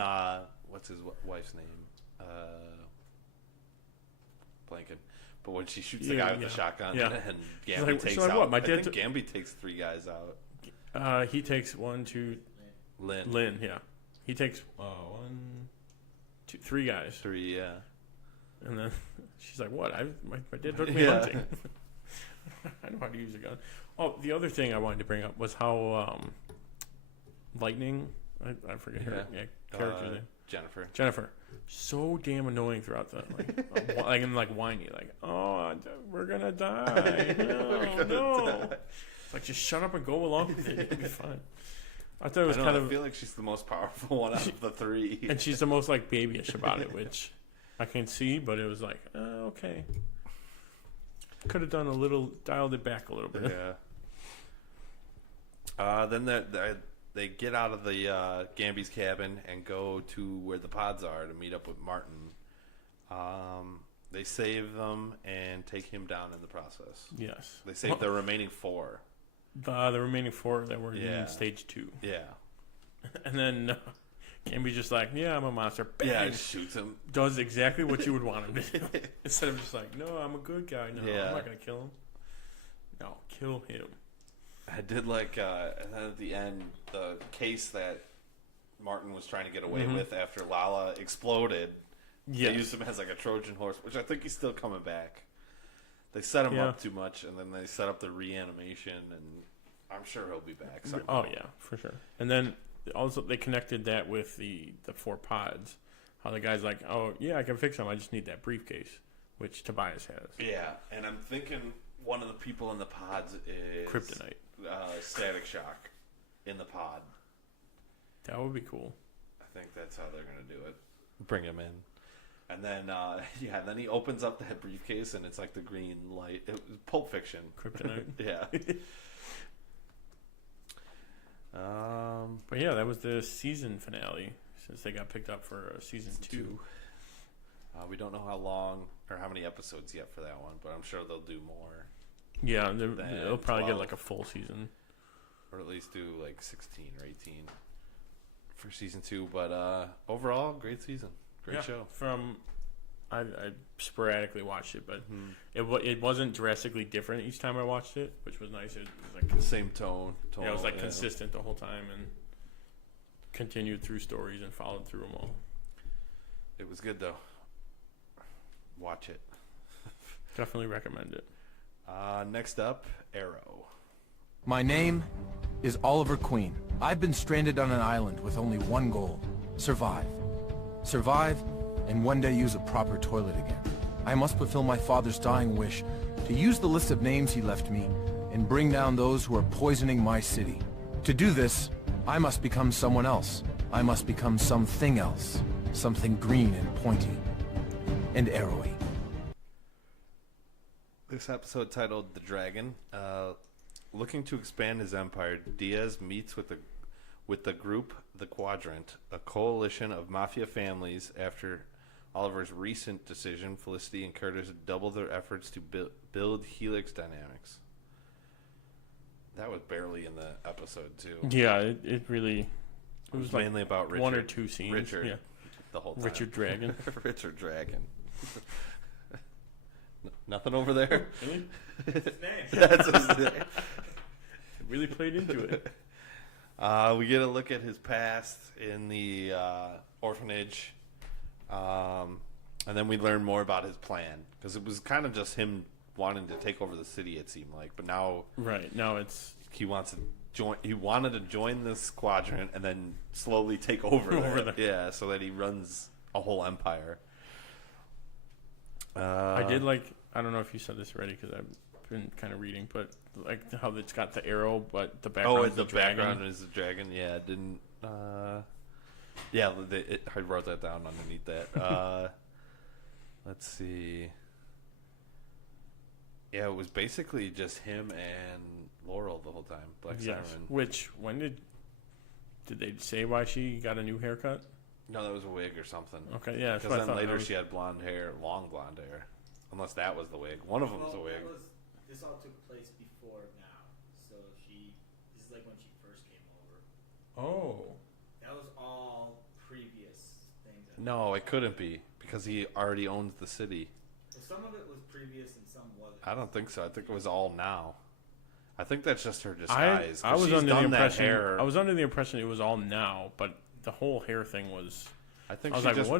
what's his wife's name? Blanking. But when she shoots the guy with the shotgun, and Gambit takes out. I think Gambit takes 3 guys out. He takes 1, 2. Lynn, yeah. He takes 1, 2, 3 guys. 3, yeah. And then she's like, "What? My dad took me hunting. I know how to use a gun." Oh, the other thing I wanted to bring up was how Lightning, I forget her character's name. Jennifer, so damn annoying throughout the like whiny, like, "Oh, we're gonna die, no." It's like, just shut up and go along with it. It'll be fine. I thought it was I feel like she's the most powerful one out of the 3, and she's the most like babyish about it, which. I can see, but it was like, okay. Could have dialed it back a little bit. Yeah. Then they get out of the Gamby's cabin and go to where the pods are to meet up with Martin. They save them and take him down in the process. Yes. They save the remaining 4. The remaining 4 that were in stage 2. Yeah. And then... Gamby's just like, I'm a monster. Bang! Yeah, shoots him. Does exactly what you would want him to do. Instead of just like, no, I'm a good guy. No, I'm not going to kill him. No, kill him. I did like, and then at the end, the case that Martin was trying to get away with after Lala exploded They used him as like a Trojan horse, which I think he's still coming back. They set him up too much, and then they set up the reanimation, and I'm sure he'll be back somehow. Oh yeah, for sure. And then also they connected that with the 4 pods. How the guy's like, oh yeah, I can fix him. I just need that briefcase, which Tobias has. Yeah, and I'm thinking one of the people in the pods is Kryptonite, Static Shock, in the pod. That would be cool. I think that's how they're gonna do it. Bring him in. And then, then he opens up that briefcase, and it's like the green light. It was Pulp Fiction. Kryptonite. Yeah. But yeah, that was the season finale, since they got picked up for season 2. We don't know how long or how many episodes yet for that one, but I'm sure they'll do more. Yeah, they'll probably get like a full season. Or at least do like 16 or 18 for season 2. But overall, great season. Great show. I sporadically watched it, but it wasn't drastically different each time I watched it, which was nice. It was like the same tone. Yeah, it was like consistent the whole time and continued through stories and followed through them all. It was good though. Watch it. Definitely recommend it. Next up, Arrow. My name is Oliver Queen. I've been stranded on an island with only one goal: survive. Survive, and one day use a proper toilet again. I must fulfill my father's dying wish to use the list of names he left me and bring down those who are poisoning my city. To do this, I must become someone else. I must become something else. Something green and pointy. And arrowy. This episode titled The Dragon. Looking to expand his empire, Diaz meets with the group The Quadrant, a coalition of mafia families. After Oliver's recent decision, Felicity and Curtis double their efforts to build Helix Dynamics. That was barely in the episode, too. Yeah, it really... It was mainly about Richard. 1 or 2 scenes. Richard, the whole time. Richard Dragon. Richard Dragon. Nothing over there? Really? His name. That's his name. It really played into it. We get a look at his past in the orphanage, and then we learn more about his plan, because it was kind of just him wanting to take over the city, it seemed like, but now it's he wants to join. He wanted to join this quadrant and then slowly take over yeah, so that he runs a whole empire. I did like, I don't know if you said this already because I've been kind of reading, but like how it's got the arrow, but the background is the background is the dragon. Yeah, it didn't. I wrote that down underneath that. Let's see. Yeah, it was basically just him and Laurel the whole time. Black Siren. Which when did they say why she got a new haircut? No, that was a wig or something. Okay, yeah. Because then later she had blonde hair, long blonde hair. Unless that was the wig. One of them was a wig. This all took place before now. So this is like when she first came over. Oh. That was all previous things. No, it couldn't be. Because he already owns the city. Well, some of it was previous and some wasn't. I don't think so. I think it was all now. I think that's just her disguise. I was under the impression. I was under the impression it was all now, but the whole hair thing was. I think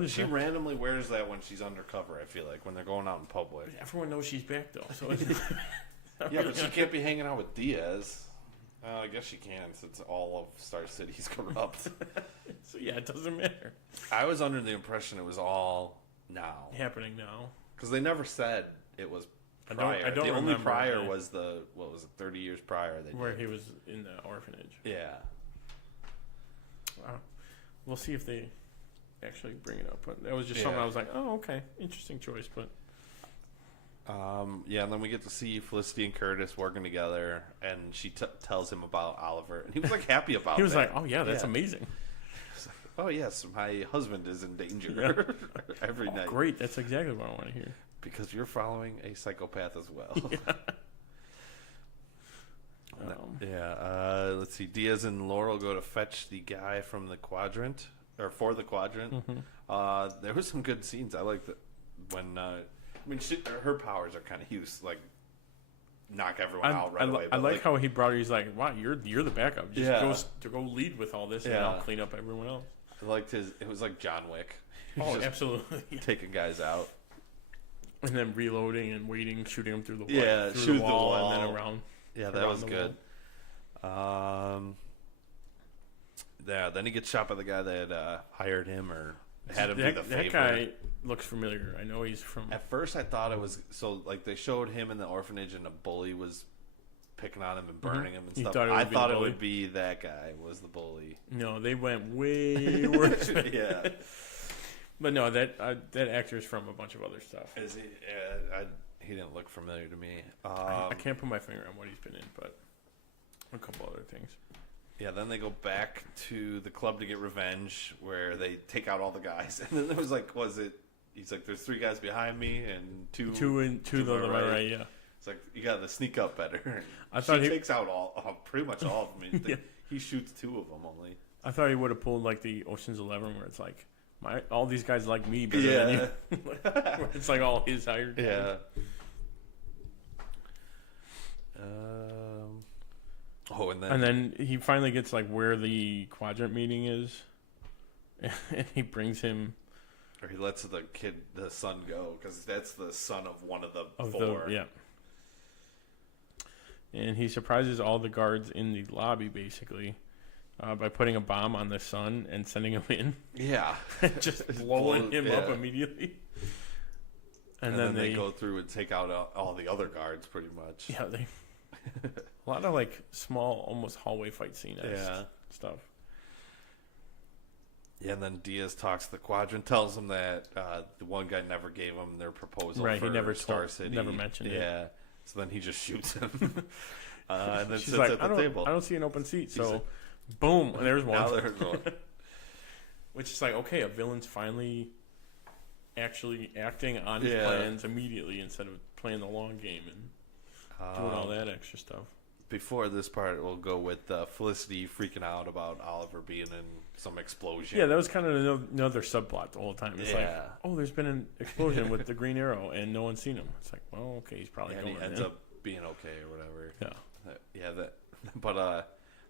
she randomly wears that when she's undercover. I feel like when they're going out in public. Everyone knows she's back though. So yeah, but she can't be hanging out with Diaz. I guess she can, since all of Star City's corrupt. So yeah, it doesn't matter. I was under the impression it was all now. Happening now. Because they never said it was prior. I don't the remember. Only prior was 30 years prior. Where he was in the orphanage. Yeah. Wow. We'll see if they actually bring it up. But that was just something I was like, oh, okay. Interesting choice, but... and then we get to see Felicity and Curtis working together, and she tells him about Oliver, and he was like happy about it. He was like, oh yeah, that's amazing. Like, oh yes, my husband is in danger every night. Great, that's exactly what I want to hear. Because you're following a psychopath as well. Let's see. Diaz and Laurel go to fetch the guy from the quadrant, or for the quadrant. Mm-hmm. There was some good scenes. I liked it when. Her powers are kind of huge, like knock everyone out right away. I like how he brought her. He's like, "Wow, you're the backup. Just go lead with all this, and I'll clean up everyone else." I liked his. It was like John Wick. Oh, Just absolutely. taking guys out. And then reloading and waiting, shooting them through the wall. Yeah, through shoot the wall, and then wall. around. Yeah, that was good. Yeah, then he gets shot by the guy that hired him or had him do the favor. That guy looks familiar. I know he's from... At first, I thought it was... So, like, they showed him in the orphanage and a bully was picking on him and burning him and stuff. I thought it would be that guy was the bully. No, they went way worse. Yeah. But no, that actor's from a bunch of other stuff. Is he? Yeah, he didn't look familiar to me. I can't put my finger on what he's been in, but a couple other things. Yeah, then they go back to the club to get revenge, where they take out all the guys. And then there was like, he's like, there's 3 guys behind me and two to the right, yeah. It's like, you got to sneak up better. I thought he takes out pretty much all of them. Yeah. He shoots 2 of them only. I thought he would have pulled like the Ocean's 11, where it's like, all these guys like me better than you. Where it's like all his hired. Yeah. And then he finally gets like where the quadrant meeting is, and he brings him. Or he lets the son go, because that's the son of one of the 4. Yeah. And he surprises all the guards in the lobby, basically, by putting a bomb on the son and sending him in. Yeah. Just blowing him up immediately. And then they go through and take out all the other guards, pretty much. Yeah, a lot of like small, almost hallway fight scene stuff. Yeah, and then Diaz talks to the Quadrant, tells him that the one guy never gave him their proposal for he never Star City. Never mentioned it. Yeah, so then he just shoots him. And then She's sits like, at the table. I don't see an open seat, so like, boom, and there's one. Now there's one. Which is like, okay, a villain's finally actually acting on his plans immediately instead of playing the long game and doing all that extra stuff. Before this part, we'll go with Felicity freaking out about Oliver being in some explosion. Yeah, that was kind of another subplot the whole time. It's like, oh, there's been an explosion with the Green Arrow and no one's seen him. It's like, well, okay, he's probably going. And he ends up being okay or whatever. Yeah. But I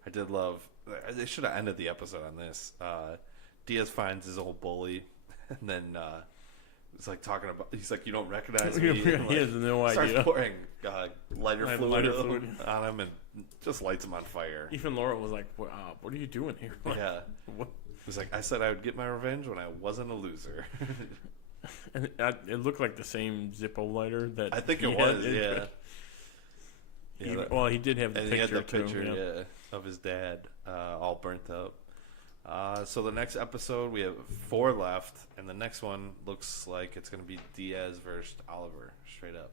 did love. They should have ended the episode on this. Diaz finds his old bully, and then it's like talking about. He's like, "You don't recognize me." He has no idea. Starts pouring lighter fluid on him and just lights him on fire. Even Laura was like, "What are you doing here?" Yeah. What? It was like, I said I would get my revenge when I wasn't a loser. And it looked like the same Zippo lighter that I think it was. Yeah. He did have the picture, he had the too, picture of his dad all burnt up. So the next episode, we have 4 left, and the next one looks like it's going to be Diaz versus Oliver, straight up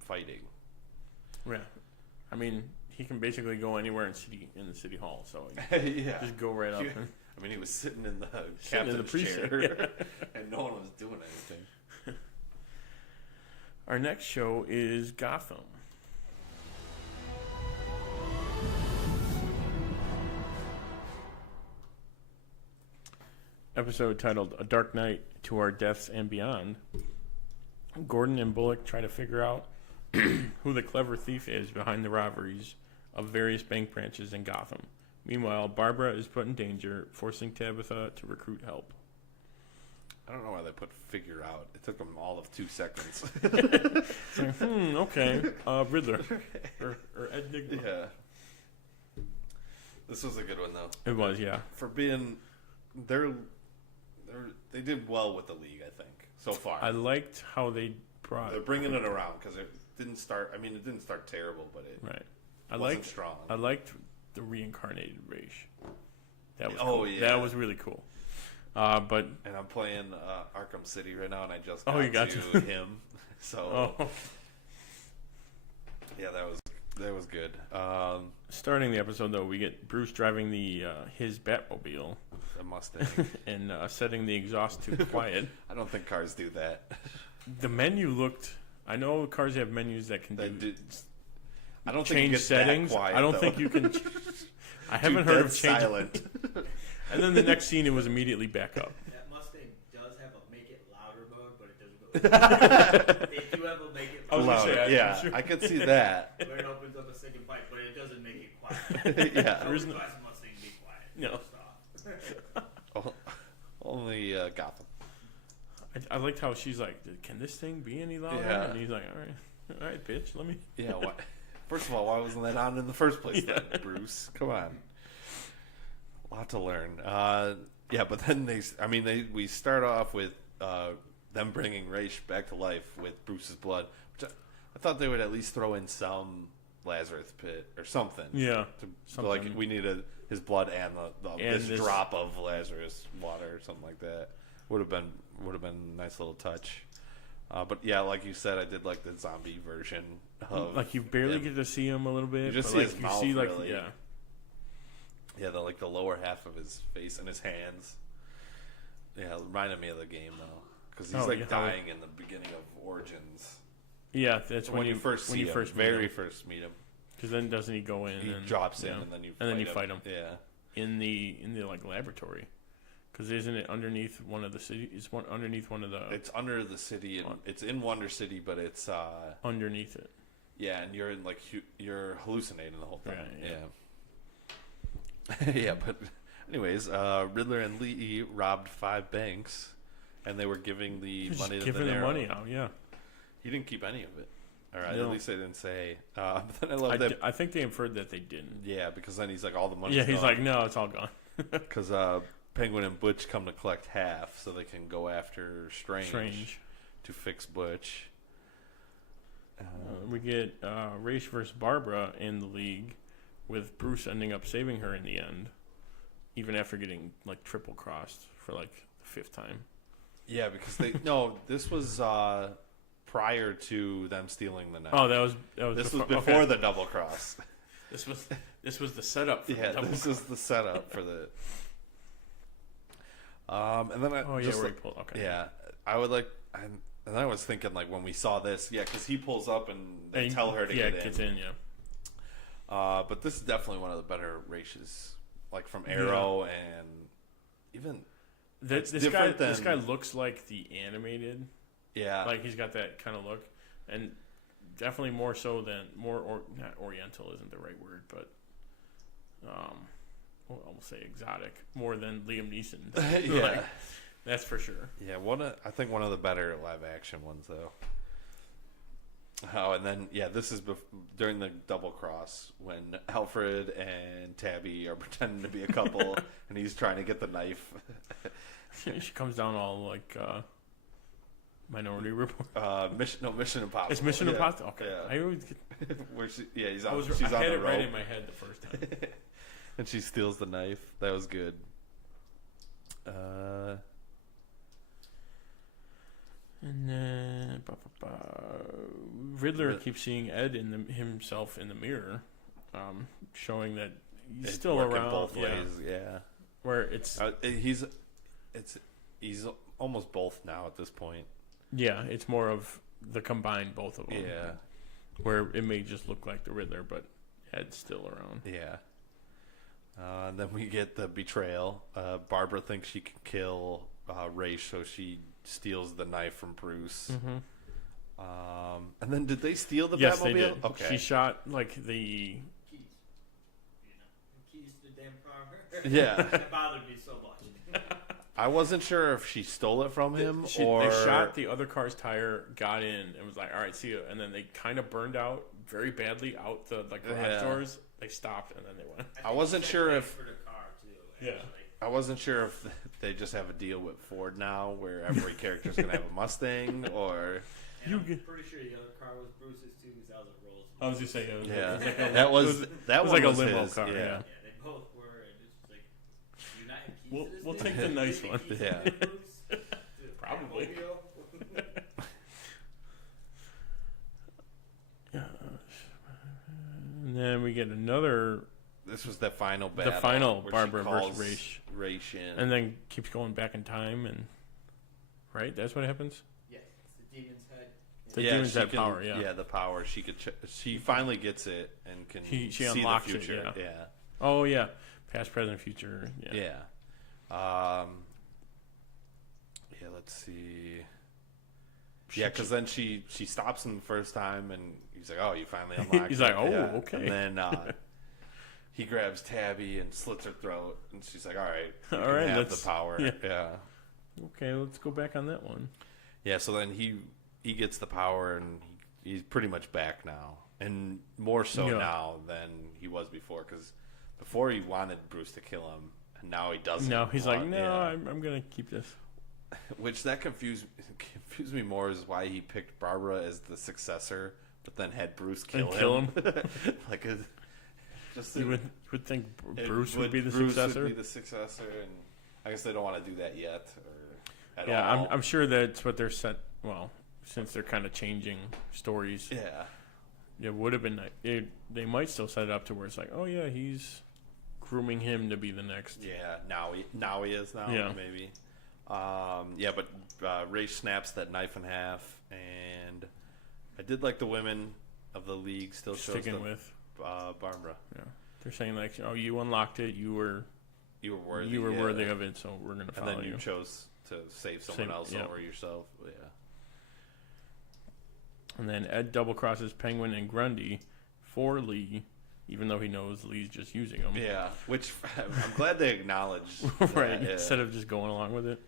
fighting. Yeah, I mean, he can basically go anywhere in the city hall, so just go right up. I mean, he was sitting in the captain's chair, and no one was doing anything. Our next show is Gotham. Episode titled A Dark Night to Our Deaths and Beyond. Gordon and Bullock try to figure out who the clever thief is behind the robberies of various bank branches in Gotham. Meanwhile, Barbara is put in danger, forcing Tabitha to recruit help. I don't know why they put figure out. It took them all of 2 seconds. Like, okay. Riddler. Or Enigma. Yeah. This was a good one, though. It was, yeah. For being... They did well with the league, I think, so far. I liked how they brought... They're bringing it around, because it didn't start... I mean, it didn't start terrible, but it wasn't strong. I liked the reincarnated Raish. That was Oh, cool. yeah. That was really cool. But and I'm playing Arkham City right now, and I just got to him. So yeah, that was good. Starting the episode though, we get Bruce driving his Batmobile, a Mustang, and setting the exhaust to quiet. I don't think cars do that. The menu looked. I know cars have menus that can I don't change think it settings. Quiet, I don't though. think you can. I haven't heard of changing. Silent. And then the next scene, it was immediately back up. That Mustang does have a make it louder mode, but it doesn't go. They do have a make it louder. Yeah, I could see that. Where it opens up a second pipe, but it doesn't make it quiet. Yeah, there is no Mustang be quiet. No. Stop. Only Gotham. I liked how she's like, can this thing be any louder? Yeah. And he's like, all right, bitch, let me. Yeah. Why? First of all, why wasn't that on in the first place? Then, Bruce, come on. A lot to learn. Yeah, but then we start off with them bringing Raish back to life with Bruce's blood, which I thought they would at least throw in some Lazarus pit or something. Yeah, something. Like we needed his blood and this drop of Lazarus water or something like that. Would have been a nice little touch. But yeah, like you said, I did like the zombie version of like you barely get to see him a little bit. You just but see his mouth, really. yeah. Yeah, the lower half of his face and his hands. Yeah, it reminded me of the game though, because he's dying in the beginning of Origins. Yeah, that's when you first see him. First meet him. Because then doesn't he go in? He drops in, and then you fight him. Yeah, in the like laboratory. Because isn't it underneath one of the city? It's underneath one of the. It's under the city, and it's in Wonder City, but it's underneath it. Yeah, and you're in you're hallucinating the whole thing. Right, yeah. Yeah, but anyways, Riddler and Lee robbed 5 banks, and they were giving the money to giving the the money out. Yeah, he didn't keep any of it. All right, at least they didn't say. But then I love that. I think they inferred that they didn't. Yeah, because then he's like, all the money. Yeah, he's like, no, it's all gone. Because Penguin and Butch come to collect half, so they can go after Strange. To fix Butch. We get Raish versus Barbara in the League, with Bruce ending up saving her in the end, even after getting like triple crossed for like the 5th time. Yeah, because this was prior to them stealing the knife. Oh, that was this was before the double cross. This was the setup. For the double this cross. is the setup for the. And then I would like, and then I was thinking like when we saw this, because he pulls up and they tell her to get in. Yeah, gets in, but this is definitely one of the better races, like from Arrow and even. This guy looks like the animated. Yeah, like he's got that kind of look, and definitely more so than not Oriental isn't the right word, but I'll say exotic more than Liam Neeson. Yeah, like, that's for sure. Yeah, I think one of the better live action ones though. Oh, and then this is during the double cross when Alfred and Tabby are pretending to be a couple, and he's trying to get the knife. She comes down all like Minority Report. Mission Impossible. It's Mission Impossible. Okay, yeah. I always get. Where she's I on had the it rope. right in my head the first time. And she steals the knife. That was good. And then Riddler keeps seeing Ed himself in the mirror, showing that he's still around. Both ways, yeah. Where it's he's almost both now at this point. Yeah, it's more of the combined both of them. Yeah. Where it may just look like the Riddler, but Ed's still around. Yeah. And then we get the betrayal. Barbara thinks she can kill Raish, so she steals the knife from Bruce. Mm-hmm. And then did they steal the Batmobile? Yes, they did. Okay. She shot like the keys to the damn car. Yeah. That bothered me so much. I wasn't sure if she stole it from him or they shot the other car's tire, got in, and was like, "All right, see you." And then they kind of burned out very badly out the garage doors. They stopped and then they went. I wasn't sure if for the car too. Yeah. I wasn't sure if they just have a deal with Ford now, where every character's gonna have a Mustang, or. And I'm pretty sure the other car was Bruce's too, because that was a Rolls. I was just saying, that was like a limo his, car. Yeah. Yeah, they both were, and it's like, do you not have keys to this we'll thing? take the nice one. Yeah. Probably. And then we get another. This was the final battle. The final where Barbara she versus calls Raish in. And then keeps going back in time, and right, that's what happens. Yeah, it's the demon's head. The demon's head power. Yeah. Yeah, the power. She finally gets it and can she see unlocks the future. it. Yeah. Oh yeah, past, present, future. Yeah. Yeah. Let's see. Yeah, because then she stops him the first time, and he's like, "Oh, you finally unlocked." He's it. like, "Oh, okay." And then he grabs Tabby and slits her throat, and she's like, "All right, all right, have the power." Yeah. Okay, let's go back on that one. Yeah, so then he gets the power, and he's pretty much back now. And more so now than he was before, because before he wanted Bruce to kill him, and now he doesn't. No, he's like, no, I'm going to keep this. Which that confused me more is why he picked Barbara as the successor, but then had Bruce kill him. Like, you would think Bruce would be the successor. Would be the successor, and I guess they don't want to do that yet. Or at all. I'm sure that's what they're set. Well, since they're kind of changing stories. Yeah. It would have been nice. They might still set it up to where it's like, oh yeah, he's grooming him to be the next. Yeah, now he is maybe. But Ray snaps that knife in half, and I did like the women of the league still sticking with Barbara. Yeah, they're saying like, oh, you unlocked it, you were worthy, worthy of it, so we're gonna follow you. And then you chose to save someone else over yourself. Yeah. And then Ed double crosses Penguin and Grundy for Lee, even though he knows Lee's just using him. Yeah, which I'm glad they acknowledged. Right, instead of just going along with it.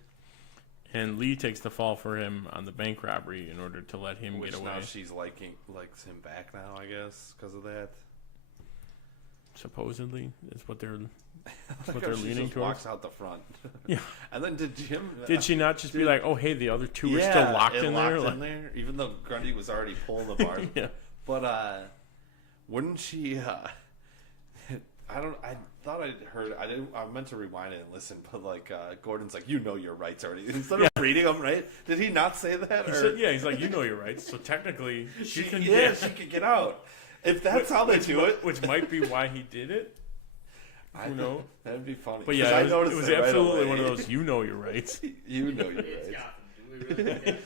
And Lee takes the fall for him on the bank robbery in order to let him get away. Now she's likes him back now, I guess, because of that. Supposedly, is what they're leaning towards. Walks out the front. Yeah. And then did she not just be like, oh hey, the other two are still locked in there? Even though Grundy was already pulling the bar. Yeah. But wouldn't she? I thought I'd heard. I meant to rewind it and listen, but like Gordon's like, you know your rights already. Instead of reading them, right? Did he not say that? He said, he's like, you know your rights. So technically, she can get out. If that's how they do it, which might be why he did it. Who knows? That'd be funny. But yeah, it was absolutely right one of those. You know your rights. You know your rights.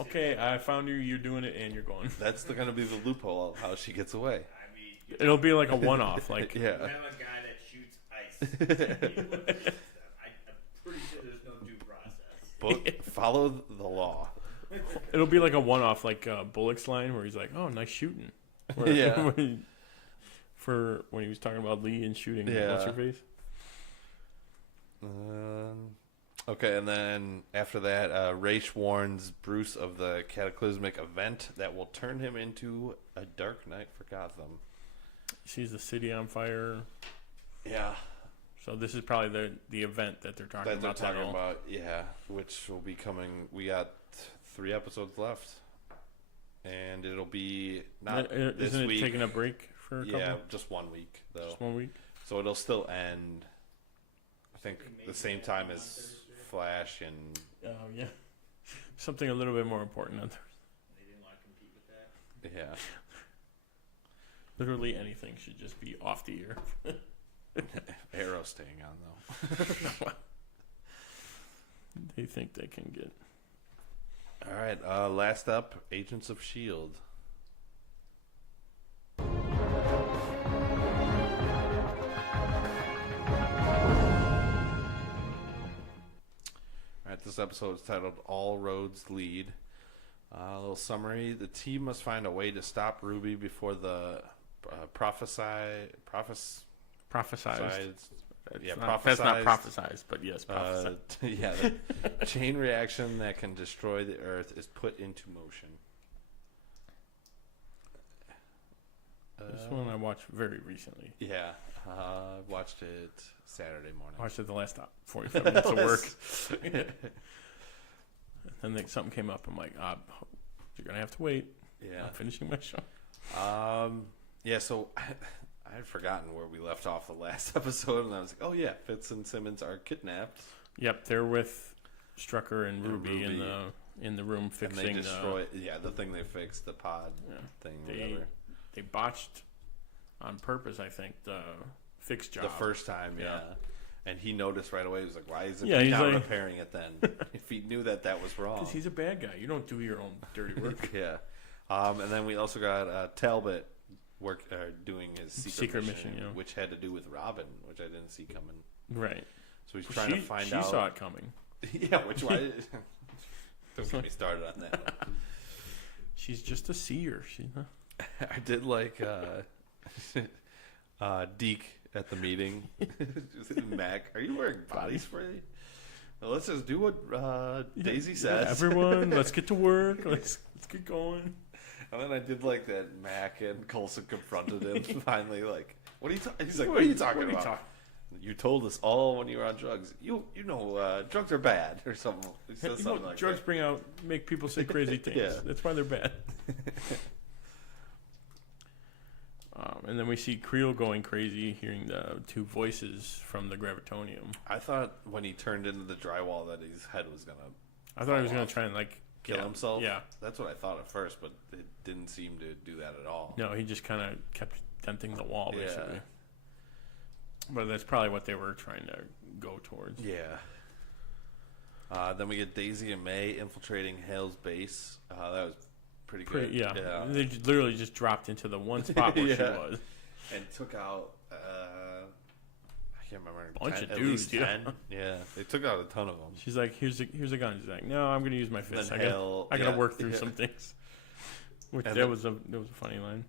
Okay, I found you. You're doing it, and you're going. That's going to be the loophole of how she gets away. It'll be like a one-off. Like yeah. I'm a guy that shoots ice. I'm pretty sure there's no due process. But follow the law. It'll be like a one-off, like Bullock's line where he's like, "Oh, nice shooting." For when he was talking about Lee and shooting, what's your face? Okay, and then after that, Ra's warns Bruce of the cataclysmic event that will turn him into a dark night for Gotham. He sees the city on fire. Yeah. So this is probably the event that they're talking about. Yeah, which will be coming. We got 3 episodes left, and it'll be not this isn't it week. Taking a break for a couple? Yeah, just 1 week though. Just 1 week. So it'll still end. I think the same time as Flash and. Oh yeah, something a little bit more important on Thursday. They didn't want to compete with that. Yeah. Literally anything should just be off the air. Arrow staying on though. They think they can get. All right. Last up, Agents of S.H.I.E.L.D. Alright, this episode is titled All Roads Lead. A little summary. The team must find a way to stop Ruby before the prophesized. Yeah, that's not prophesized, but yes, prophesized. The chain reaction that can destroy the Earth is put into motion. This one I watched very recently. Yeah, watched it Saturday morning. I watched it the last 45 minutes of work. And then something came up. I'm like, you're going to have to wait. Yeah. I'm finishing my show. So I had forgotten where we left off the last episode, and I was like, oh yeah, Fitz and Simmons are kidnapped. Yep, they're with Strucker and Ruby in the room fixing. And they destroy the thing they fixed, the pod thing. Whatever. They botched on purpose, I think, the fix job the first time. Yeah. And he noticed right away. He was like, "Why isn't he not repairing it then? If he knew that was wrong." Because he's a bad guy. You don't do your own dirty work. Yeah. And then we also got Talbot doing his secret mission, which had to do with Robin, which I didn't see coming. Right. So he's trying to find out. She saw it coming. Yeah. Which why? Don't get me started on that. She's just a seer. I did like Deke at the meeting. Mac, are you wearing body spray? Well, let's just do what Daisy says. Yeah, everyone, let's get to work. Let's get going. And then I did like that. Mac and Coulson confronted him finally. Like, what are you? He's like, what are you talking about? You told us all when you were on drugs. You know, drugs are bad or something. He says something like drugs that. make people say crazy things. Yeah. That's why they're bad. And then we see Creel going crazy, hearing the two voices from the Gravitonium. I thought when he turned into the drywall that his head was gonna. I thought he was gonna try and kill himself. Yeah, that's what I thought at first, but it didn't seem to do that at all. No, he just kind of kept denting the wall basically. Yeah. But that's probably what they were trying to go towards. Yeah. Then we get Daisy and May infiltrating Hale's base. That was pretty good. Yeah. They literally just dropped into the one spot where she was. And took out, I can't remember. Bunch of at dudes, least 10. Yeah. They took out a ton of them. She's like, here's a gun. She's like, no, I'm going to use my fist. I Hale, gotta work through some things. Which that was a funny line.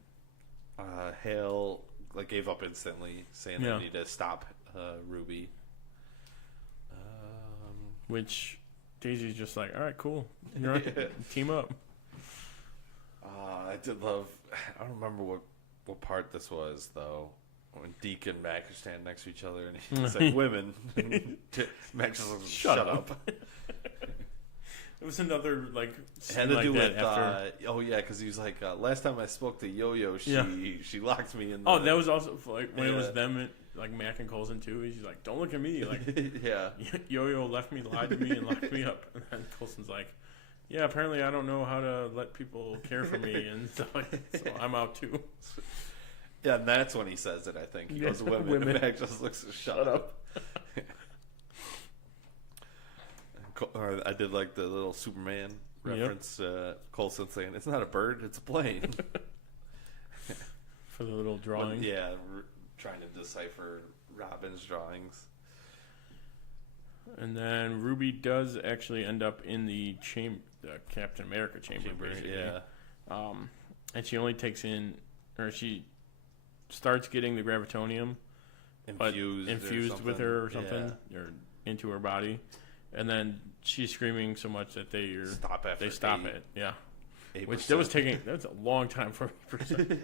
Hale gave up instantly, saying they need to stop Ruby. Which Daisy's just like, all right, cool. You're right. Team up. I did love. I don't remember what part this was though. When Deke and Mac are standing next to each other, and he's like, "Women." Mac just looks, "Shut up." It was another had to do with because he was like, last time I spoke to Yo-Yo, she locked me in. That was also when it was them, Mac and Coulson too. He's like, don't look at me, Yo-Yo left me, lied to me, and locked me up. And then Coulson's like, yeah, apparently I don't know how to let people care for me, and so I'm out too. Yeah, and that's when he says it. I think he goes, "Women." And Mac just looks, "Shut up." I did like the little Superman reference. Coulson saying, "It's not a bird, it's a plane." For the little drawing. Trying to decipher Robin's drawings. And then Ruby does actually end up in the Captain America chamber basically. And she only takes in, or she starts getting the Gravitonium infused with her or something, or into her body. And then she's screaming so much that they stop it. Yeah. 8%. Which that's a long time for 8%.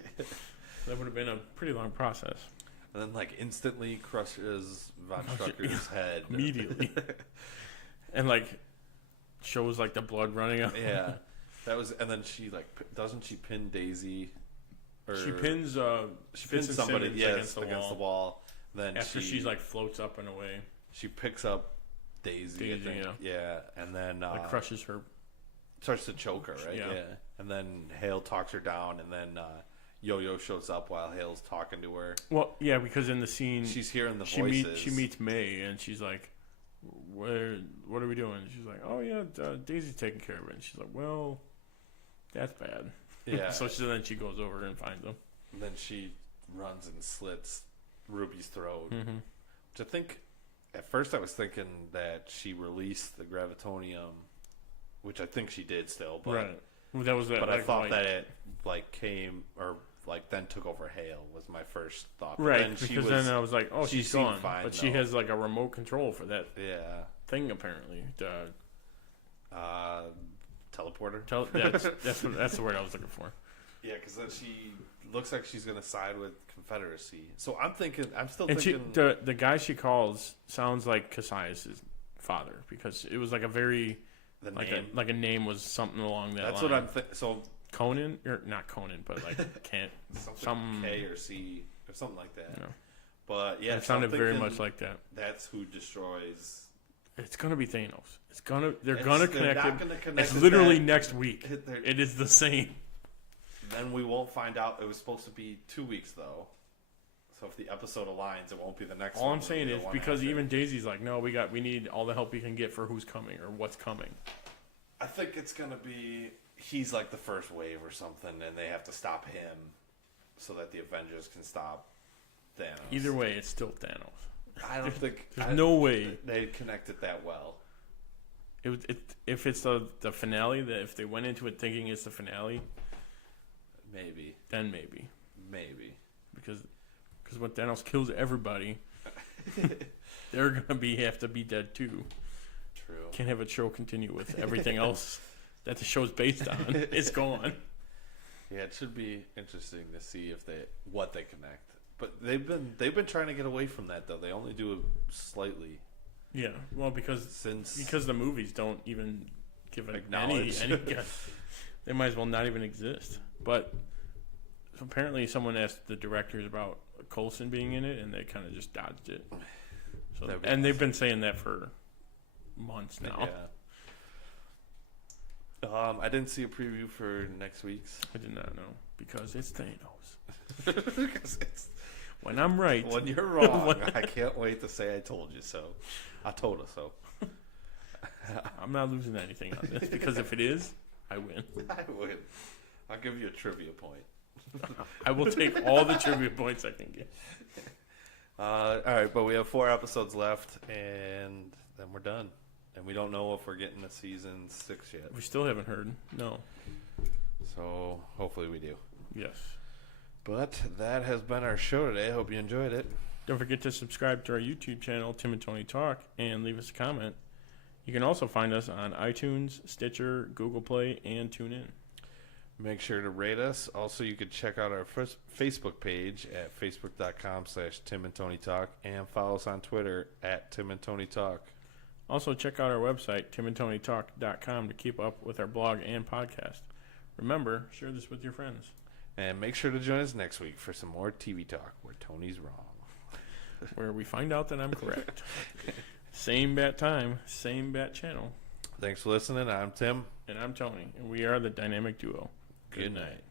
That would have been a pretty long process. And then instantly crushes Von Strucker's head immediately. And shows the blood running out. Yeah. That was, and then she doesn't she pin Daisy? Or she pins somebody against the wall. Then after she floats up and away. She picks up Daisy, I think. And then crushes her, starts to choke her, right? Yeah. And then Hale talks her down, and then Yo-Yo shows up while Hale's talking to her. Well, yeah, because in the scene she's hearing the voices. She meets May, and she's like, what are we doing? She's like, oh yeah, Daisy's taking care of it. And she's like, well, that's bad. Yeah. So then she goes over and finds him. And then she runs and slits Ruby's throat. Mm-hmm. Which I think, at first I was thinking that she released the Gravitonium, which I think she did still. But, right. Well, that was that. But I thought that it came, or then took over Hale was my first thought. But right. Because then I was like, oh, she's gone. Fine, but she has a remote control for that thing apparently. Teleporter. That's the word I was looking for. Yeah, because then she looks like she's gonna side with Confederacy. So I'm thinking, the guy she calls sounds like Cassius's father, because it was a very a name was something along that. That's line. what I'm thinking. So Conan, or not Conan, but can't some K or C or something like that. No. But yeah, it sounded very much like that. That's who destroys. It's gonna be Thanos. They're gonna connect it. It's it literally next week. It is the same. Then we won't find out. It was supposed to be 2 weeks though. So if the episode aligns, it won't be the next one. All I'm saying is because even Daisy's like, no, we need all the help we can get for who's coming or what's coming. I think it's gonna be he's the first wave or something, and they have to stop him so that the Avengers can stop Thanos. Either way, it's still Thanos. I don't think there's no way they connect it that well. If it's the finale, that if they went into it thinking it's the finale, maybe. Then maybe. Because when Thanos kills everybody, they're gonna have to be dead too. Can't have a show continue with everything else that the show's based on. It's gone. Yeah, it should be interesting to see what they connect. But they've been trying to get away from that though. They only do it slightly. Yeah, well, because the movies don't even give it any they might as well not even exist. But apparently, someone asked the directors about Coulson being in it, and they kind of just dodged it. So, and they've been saying that for months now. Yeah. I didn't see a preview for next week's. I did not know because it's Thanos. Because when I'm right, when you're wrong, I can't wait to say I told you so. I told her so. I'm not losing anything on this because if it is, I win. I win. I'll give you a trivia point. I will take all the trivia points I can get. All right, but we have 4 episodes left, and then we're done. And we don't know if we're getting to season 6 yet. We still haven't heard. No. So hopefully we do. Yes. But that has been our show today. I hope you enjoyed it. Don't forget to subscribe to our YouTube channel, Tim and Tony Talk, and leave us a comment. You can also find us on iTunes, Stitcher, Google Play, and TuneIn. Make sure to rate us. Also, you can check out our first Facebook page at facebook.com/Tim and Tony Talk, and follow us on Twitter at Tim and Tony Talk. Also, check out our website, timandtonytalk.com, to keep up with our blog and podcast. Remember, share this with your friends. And make sure to join us next week for some more TV talk where Tony's wrong. Where we find out that I'm correct. Same bat time, same bat channel. Thanks for listening. I'm Tim. And I'm Tony. And we are the Dynamic Duo. Good night.